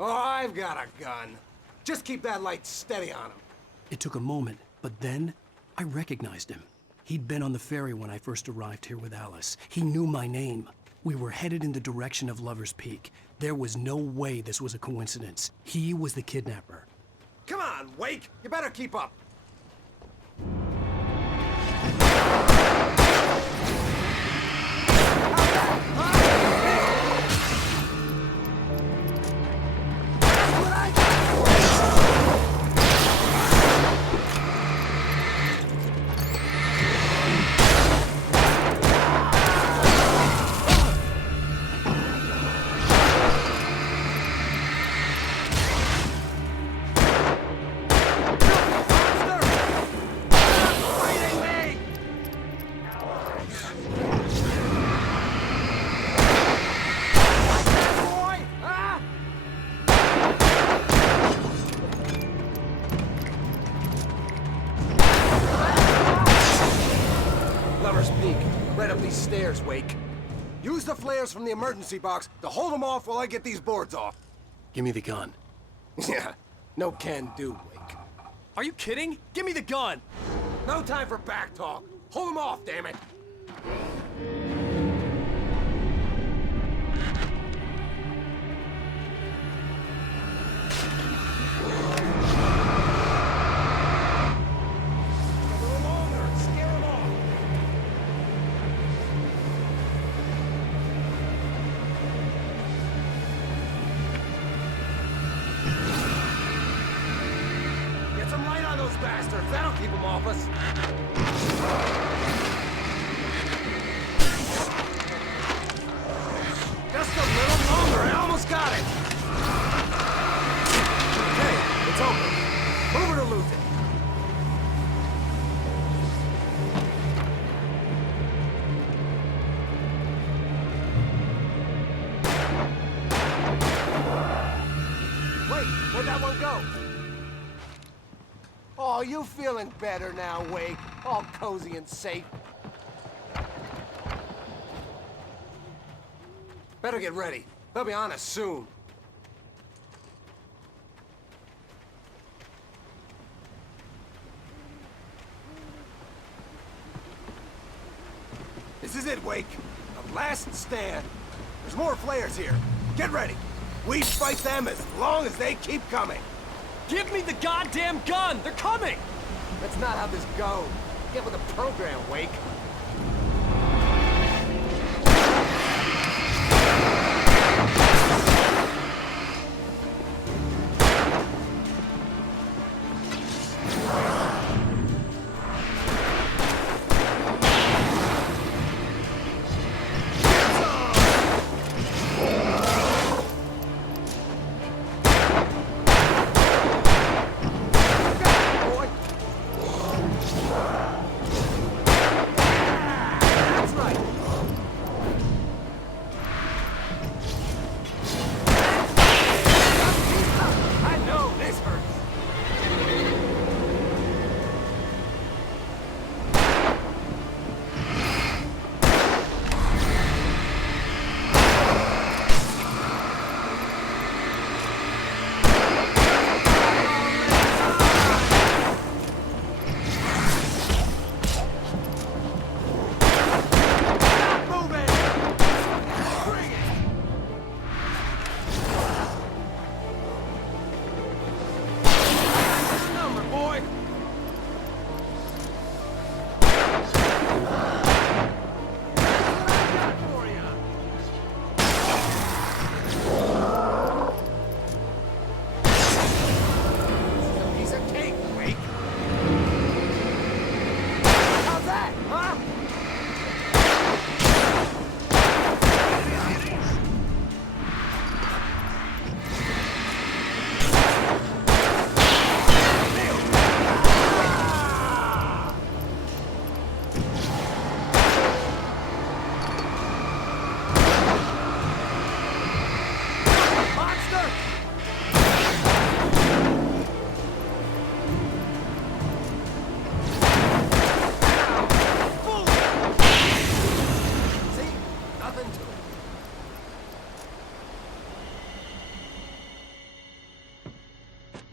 Oh, I've got a gun. Just keep that light steady on him. It took a moment, but then I recognized him. He'd been on the ferry when I first arrived here with Alice. He knew my name. We were headed in the direction of Lover's Peak. There was no way this was a coincidence. He was the kidnapper. Come on, Wake! You better keep up. Right up these stairs, Wake. Use the flares from the emergency box to hold them off while I get these boards off. Give me the gun. Yeah, no can do, Wake. Are you kidding? Give me the gun! No time for back talk. Hold them off, damn it! Bastards, that'll keep them off us. Just a little longer, I almost got it. Okay, it's open. Move it or lose it. Wait, where'd that one go? Oh, you feeling better now, Wake? All cozy and safe. Better get ready. They'll be on us soon. Wake. The last stand. There's more flares here. Get ready. We fight them as long as they keep coming. Give me the goddamn gun! They're coming! That's not how this goes. Get with the program, Wake.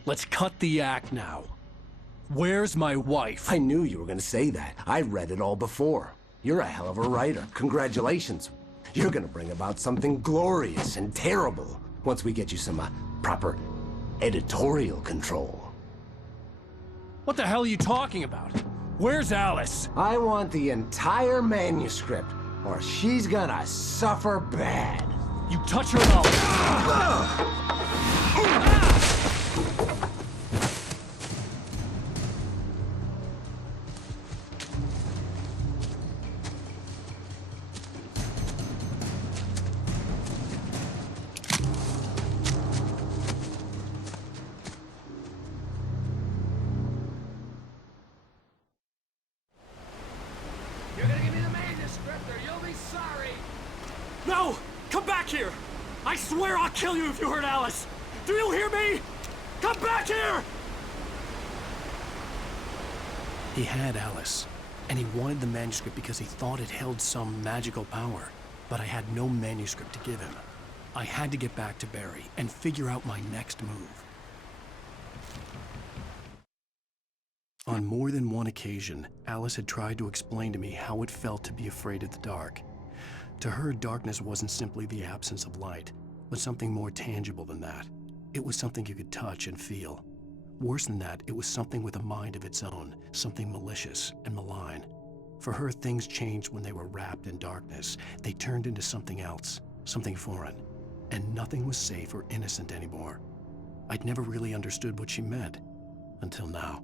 Let's cut the act now. Where's my wife? I knew you were gonna say that. I read it all before. You're a hell of a writer. Congratulations. You're gonna bring about something glorious and terrible once we get you some proper editorial control. What the hell are you talking about? Where's Alice? I want the entire manuscript, or she's gonna suffer bad. You touch her and I'll... You're gonna give me the manuscript or you'll be sorry. No! Come back here! I swear I'll kill you if you hurt Alice! Do you hear me? Come back here! He had Alice, and he wanted the manuscript because he thought it held some magical power. But I had no manuscript to give him. I had to get back to Barry and figure out my next move. On more than one occasion, Alice had tried to explain to me how it felt to be afraid of the dark. To her, darkness wasn't simply the absence of light, but something more tangible than that. It was something you could touch and feel. Worse than that, it was something with a mind of its own, something malicious and malign. For her, things changed when they were wrapped in darkness. They turned into something else, something foreign, and nothing was safe or innocent anymore. I'd never really understood what she meant, until now.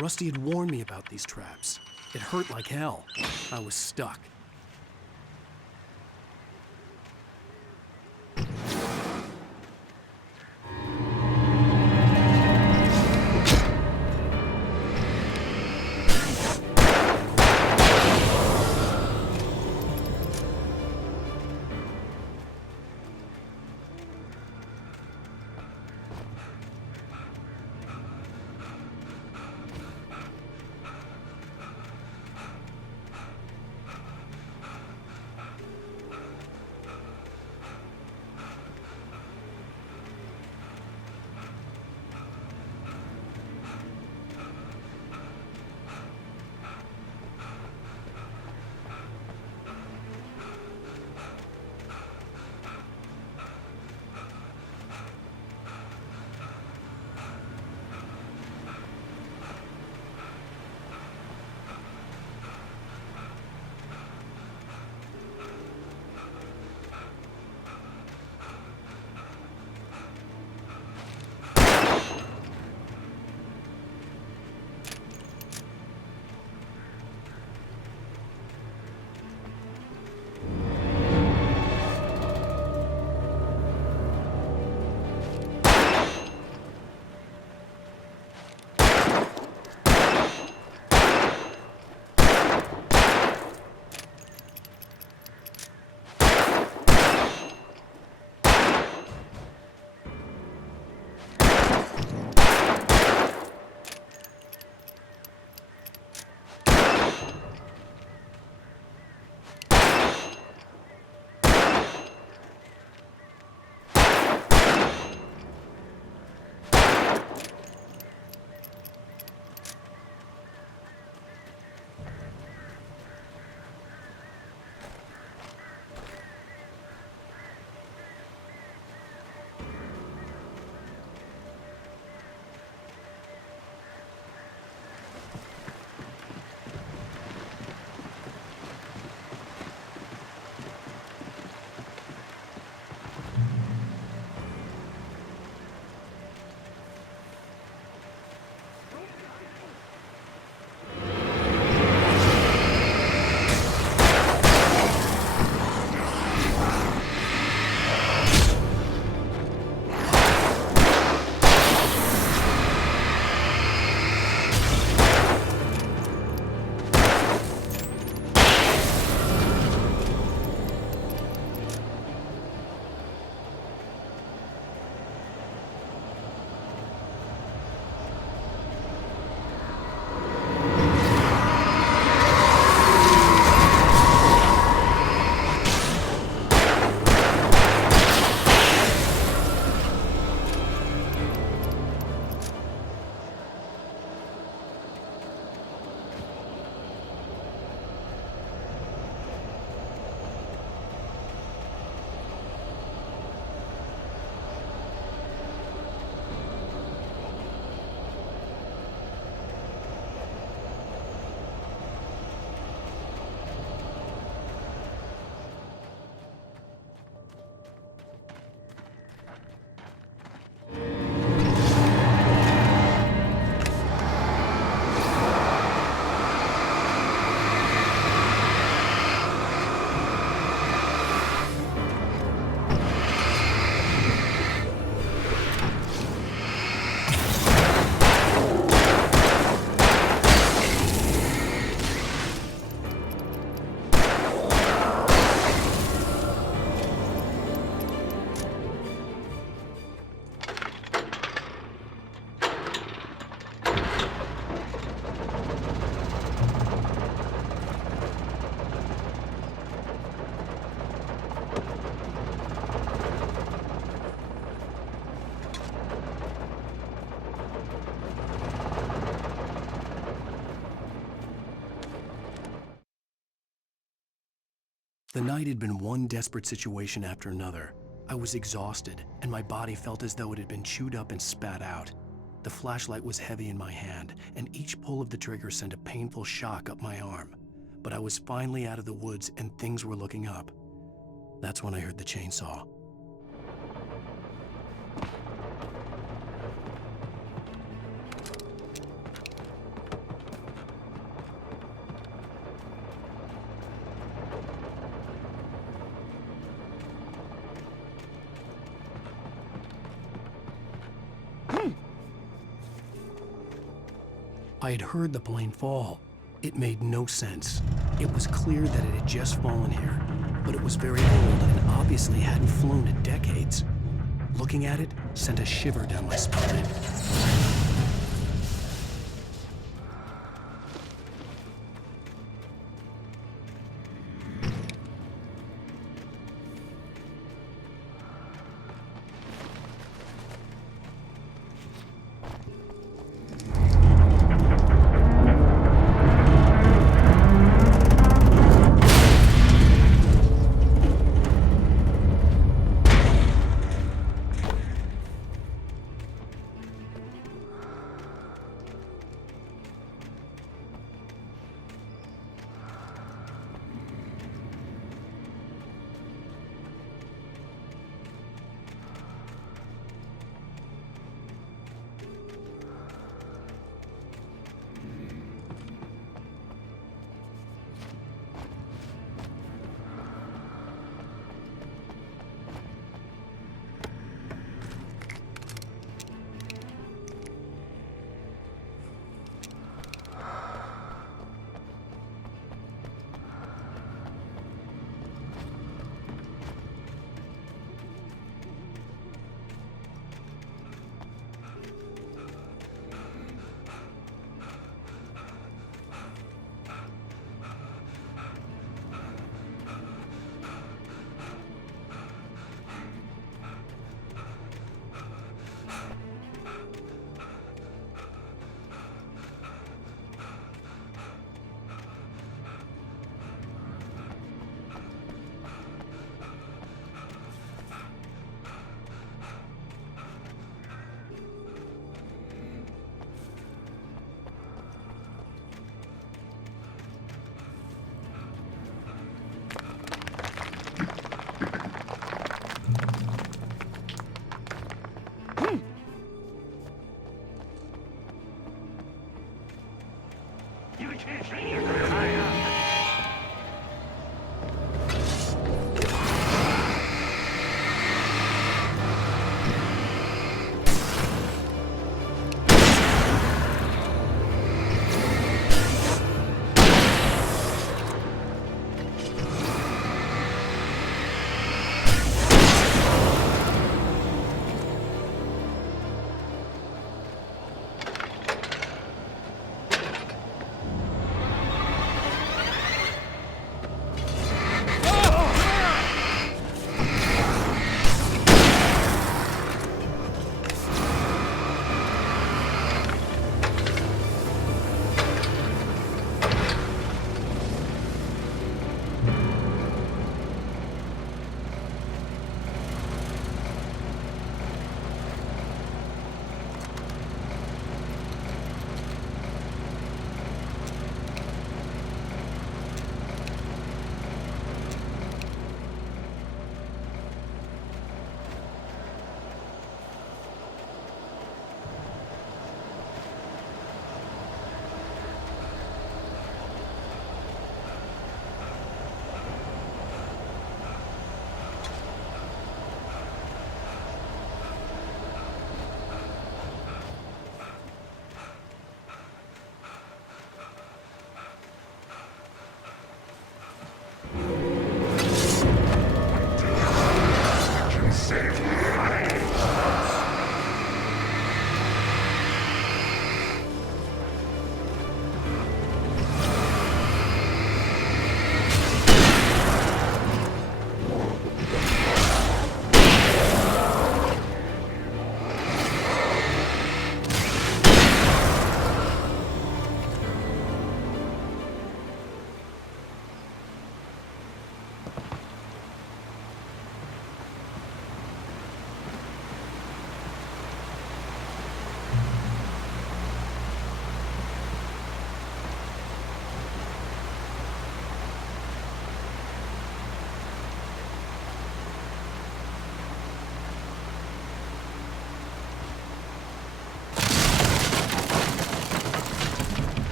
Rusty had warned me about these traps. It hurt like hell. I was stuck. The night had been one desperate situation after another. I was exhausted, and my body felt as though it had been chewed up and spat out. The flashlight was heavy in my hand, and each pull of the trigger sent a painful shock up my arm. But I was finally out of the woods, and things were looking up. That's when I heard the chainsaw. I had heard the plane fall. It made no sense. It was clear that it had just fallen here, but it was very old and obviously hadn't flown in decades. Looking at it sent a shiver down my spine.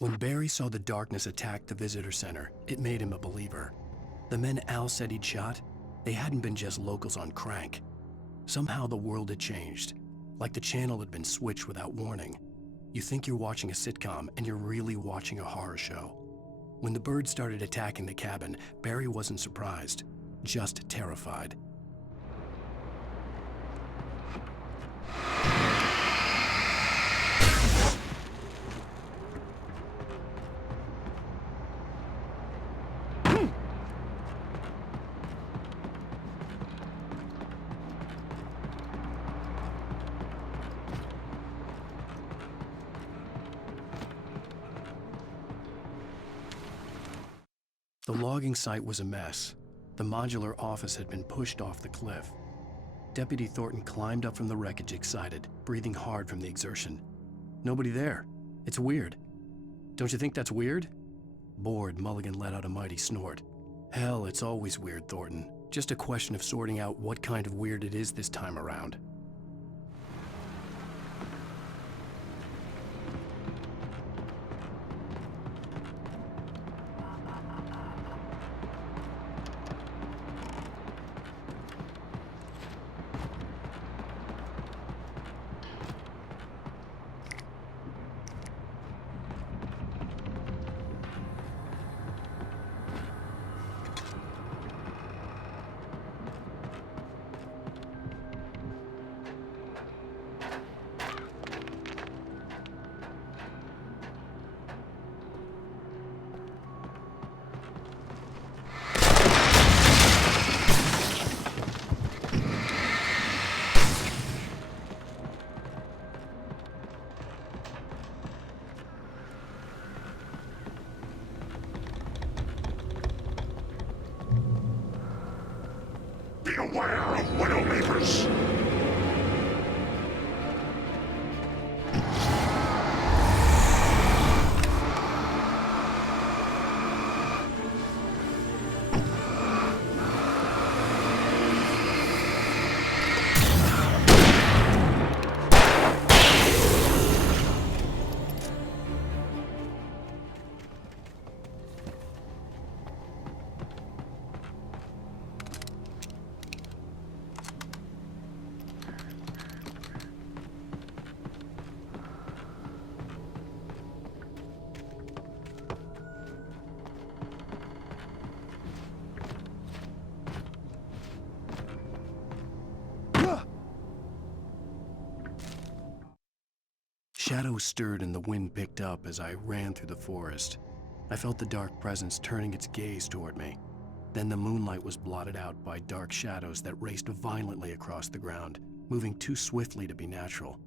When Barry saw the darkness attack the visitor center, it made him a believer. The men Al said he'd shot, they hadn't been just locals on crank. Somehow the world had changed, like the channel had been switched without warning. You think you're watching a sitcom, and you're really watching a horror show. When the birds started attacking the cabin, Barry wasn't surprised, just terrified. The logging site was a mess. The modular office had been pushed off the cliff. Deputy Thornton climbed up from the wreckage excited, breathing hard from the exertion. Nobody there. It's weird. Don't you think that's weird? Bored, Mulligan let out a mighty snort. Hell, it's always weird, Thornton. Just a question of sorting out what kind of weird it is this time around. Beware of Widowmakers! Shadows stirred and the wind picked up as I ran through the forest. I felt the dark presence turning its gaze toward me. Then the moonlight was blotted out by dark shadows that raced violently across the ground, moving too swiftly to be natural.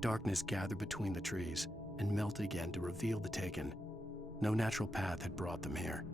Darkness gathered between the trees and melted again to reveal the Taken. No natural path had brought them here.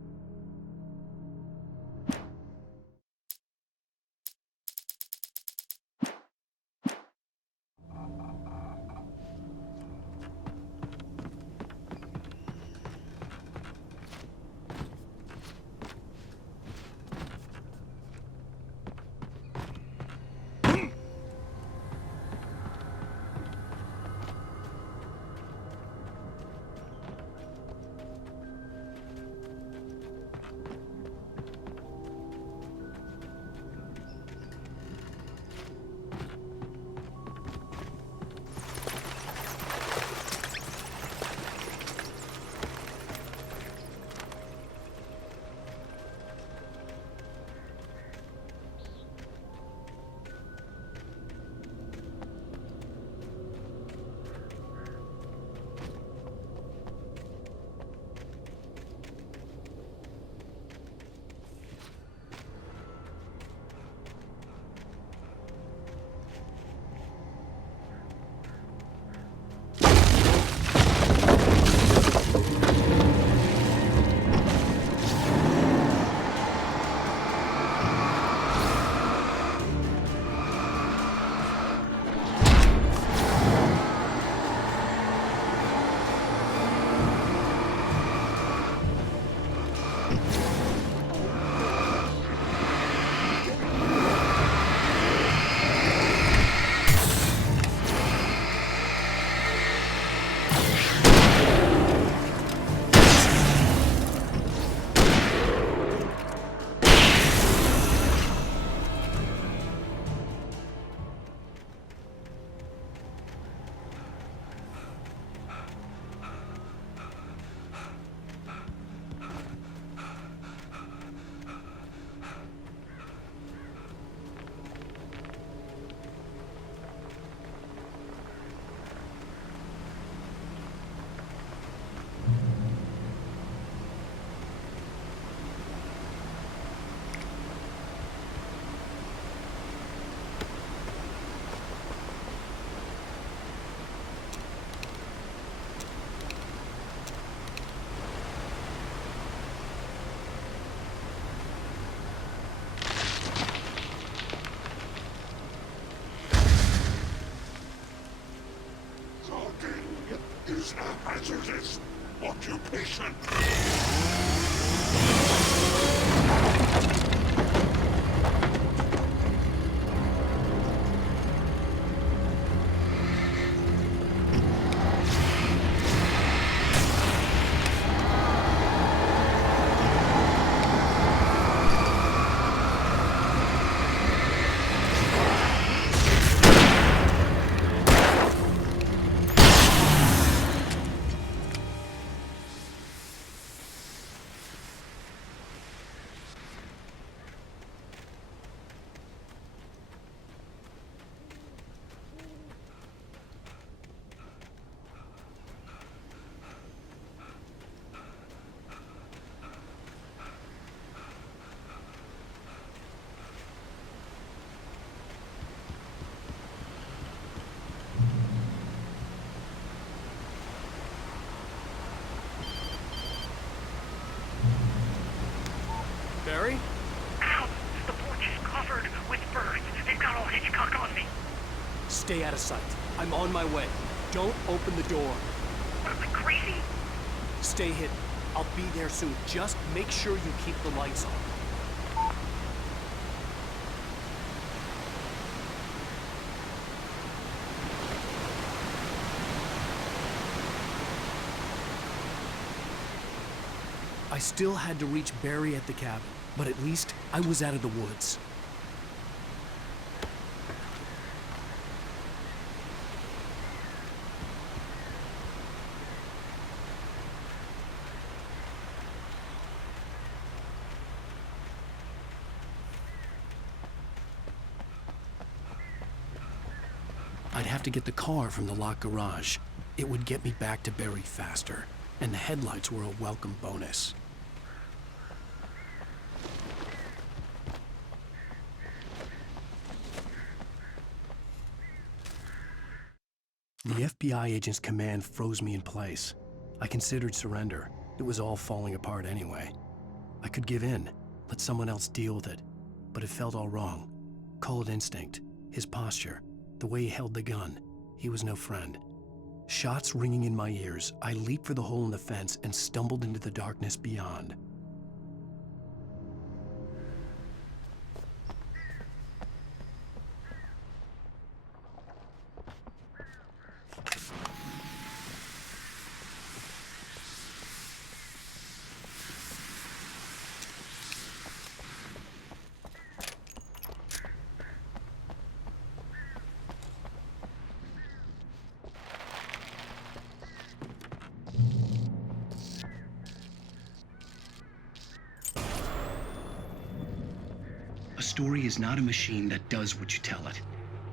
answer this occupation. Barry? Ow! The porch is covered with birds. They've got all Hitchcock on me. Stay out of sight. I'm on my way. Don't open the door. What am I, crazy? Stay hidden. I'll be there soon. Just make sure you keep the lights on. I still had to reach Barry at the cabin, but at least I was out of the woods. I'd have to get the car from the locked garage. It would get me back to Barry faster, and the headlights were a welcome bonus. The FBI agent's command froze me in place. I considered surrender. It was all falling apart anyway. I could give in, let someone else deal with it, but it felt all wrong. Call it instinct, his posture, the way he held the gun. He was no friend. Shots ringing in my ears, I leaped for the hole in the fence and stumbled into the darkness beyond. A story is not a machine that does what you tell it.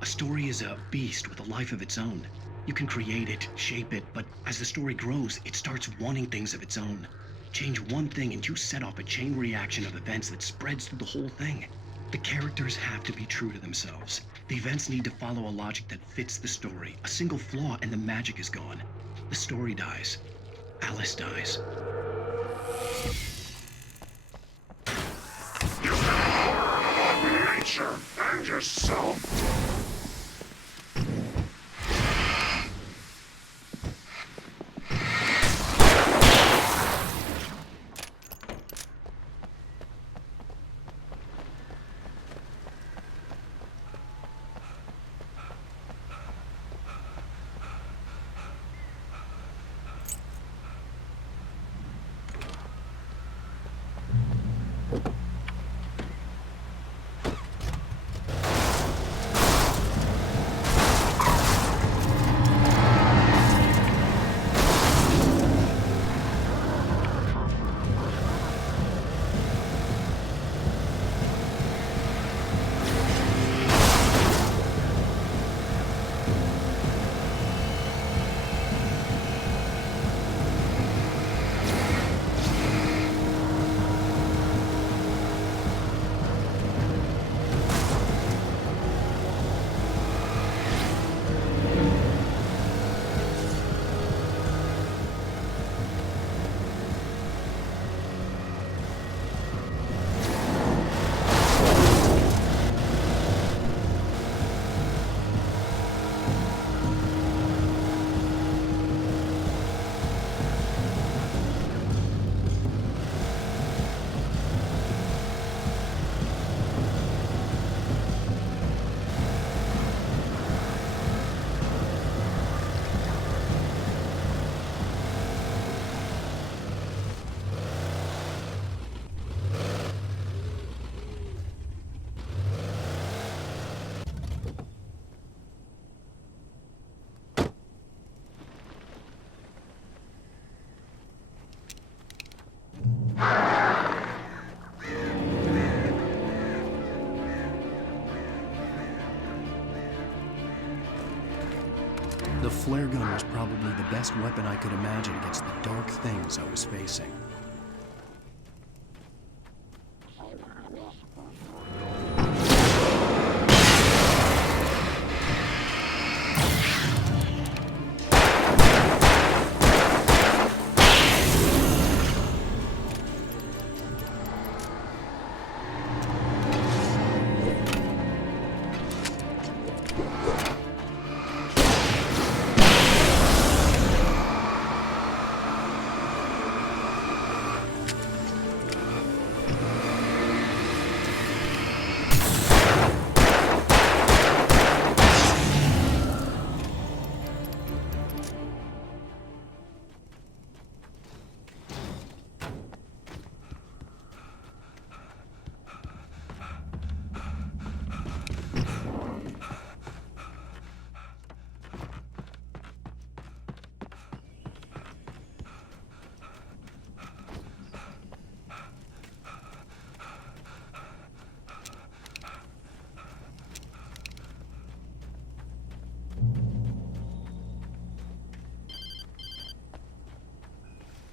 A story is a beast with a life of its own. You can create it, shape it, but as the story grows, it starts wanting things of its own. Change one thing and you set off a chain reaction of events that spreads through the whole thing. The characters have to be true to themselves. The events need to follow a logic that fits the story. A single flaw and the magic is gone. The story dies. Alice dies. Nature and yourself. The flare gun was probably the best weapon I could imagine against the dark things I was facing.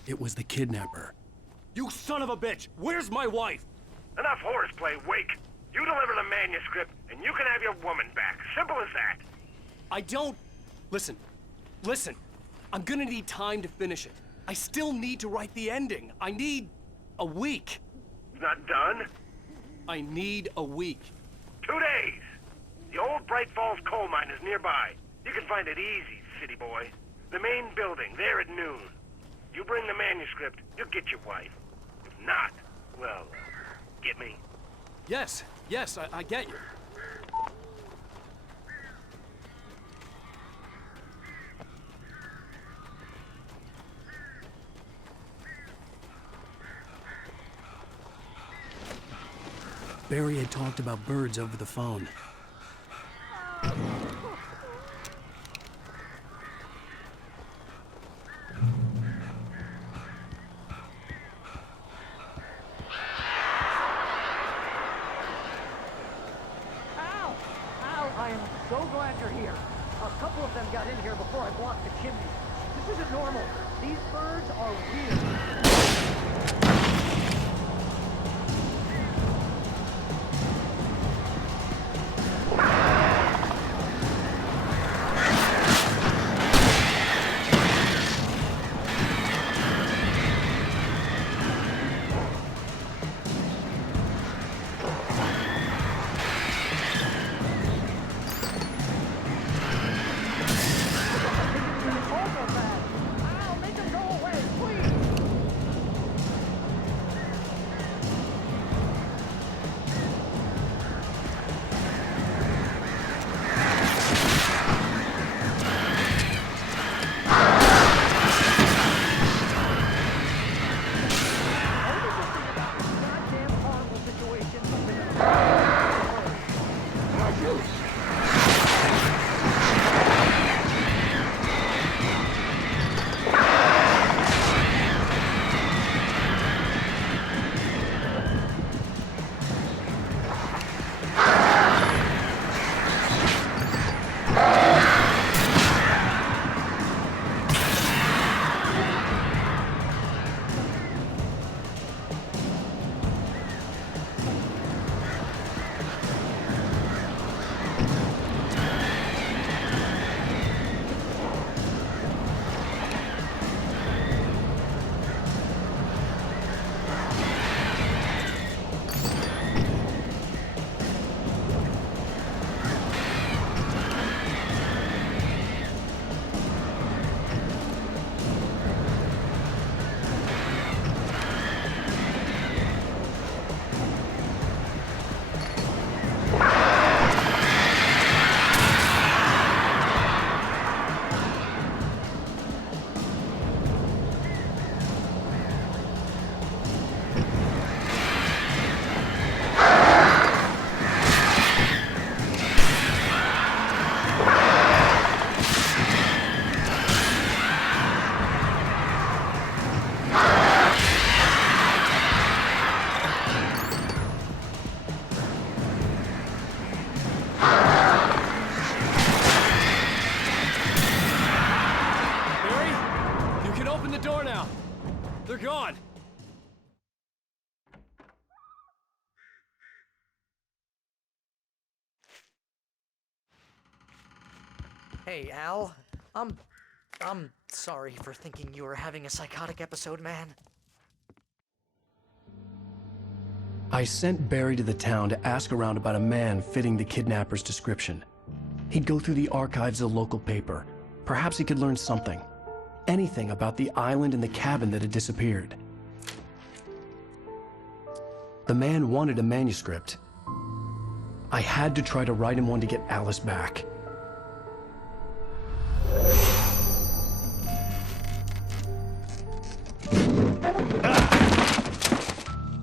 It was the kidnapper. You son of a bitch! Where's my wife? Enough horseplay, Wake. You deliver the manuscript, and you can have your woman back. Simple as that. I don't... Listen. I'm gonna need time to finish it. I still need to write the ending. I need a week. Not done? I need a week. 2 days. The old Bright Falls coal mine is nearby. You can find it easy, city boy. The main building, there at noon. You bring the manuscript, you'll get your wife. If not, well, get me? Yes, I get you. Barry had talked about birds over the phone. I am so glad you're here. A couple of them got in here before I blocked the chimney. This isn't normal. These birds are weird. Hey, Al. I'm sorry for thinking you were having a psychotic episode, man. I sent Barry to the town to ask around about a man fitting the kidnapper's description. He'd go through the archives of the local paper. Perhaps he could learn something. Anything about the island and the cabin that had disappeared. The man wanted a manuscript. I had to try to write him one to get Alice back.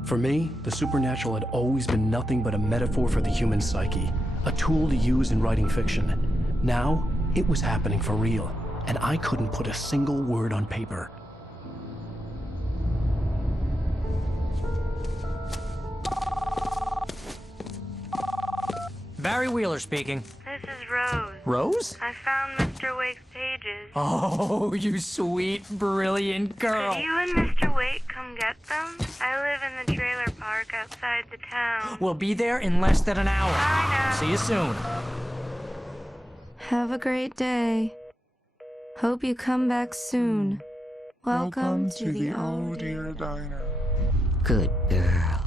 For me, the supernatural had always been nothing but a metaphor for the human psyche, a tool to use in writing fiction. Now, it was happening for real, and I couldn't put a single word on paper. Barry Wheeler speaking. This is Rose. Rose? I found Mr. Wake's pages. Oh, you sweet, brilliant girl. Could you and Mr. Wake come get them? I live in the trailer park outside the town. We'll be there in less than an hour. Bye now. See you soon. Have a great day. Hope you come back soon. Welcome to the Oh Dear Diner. Good girl.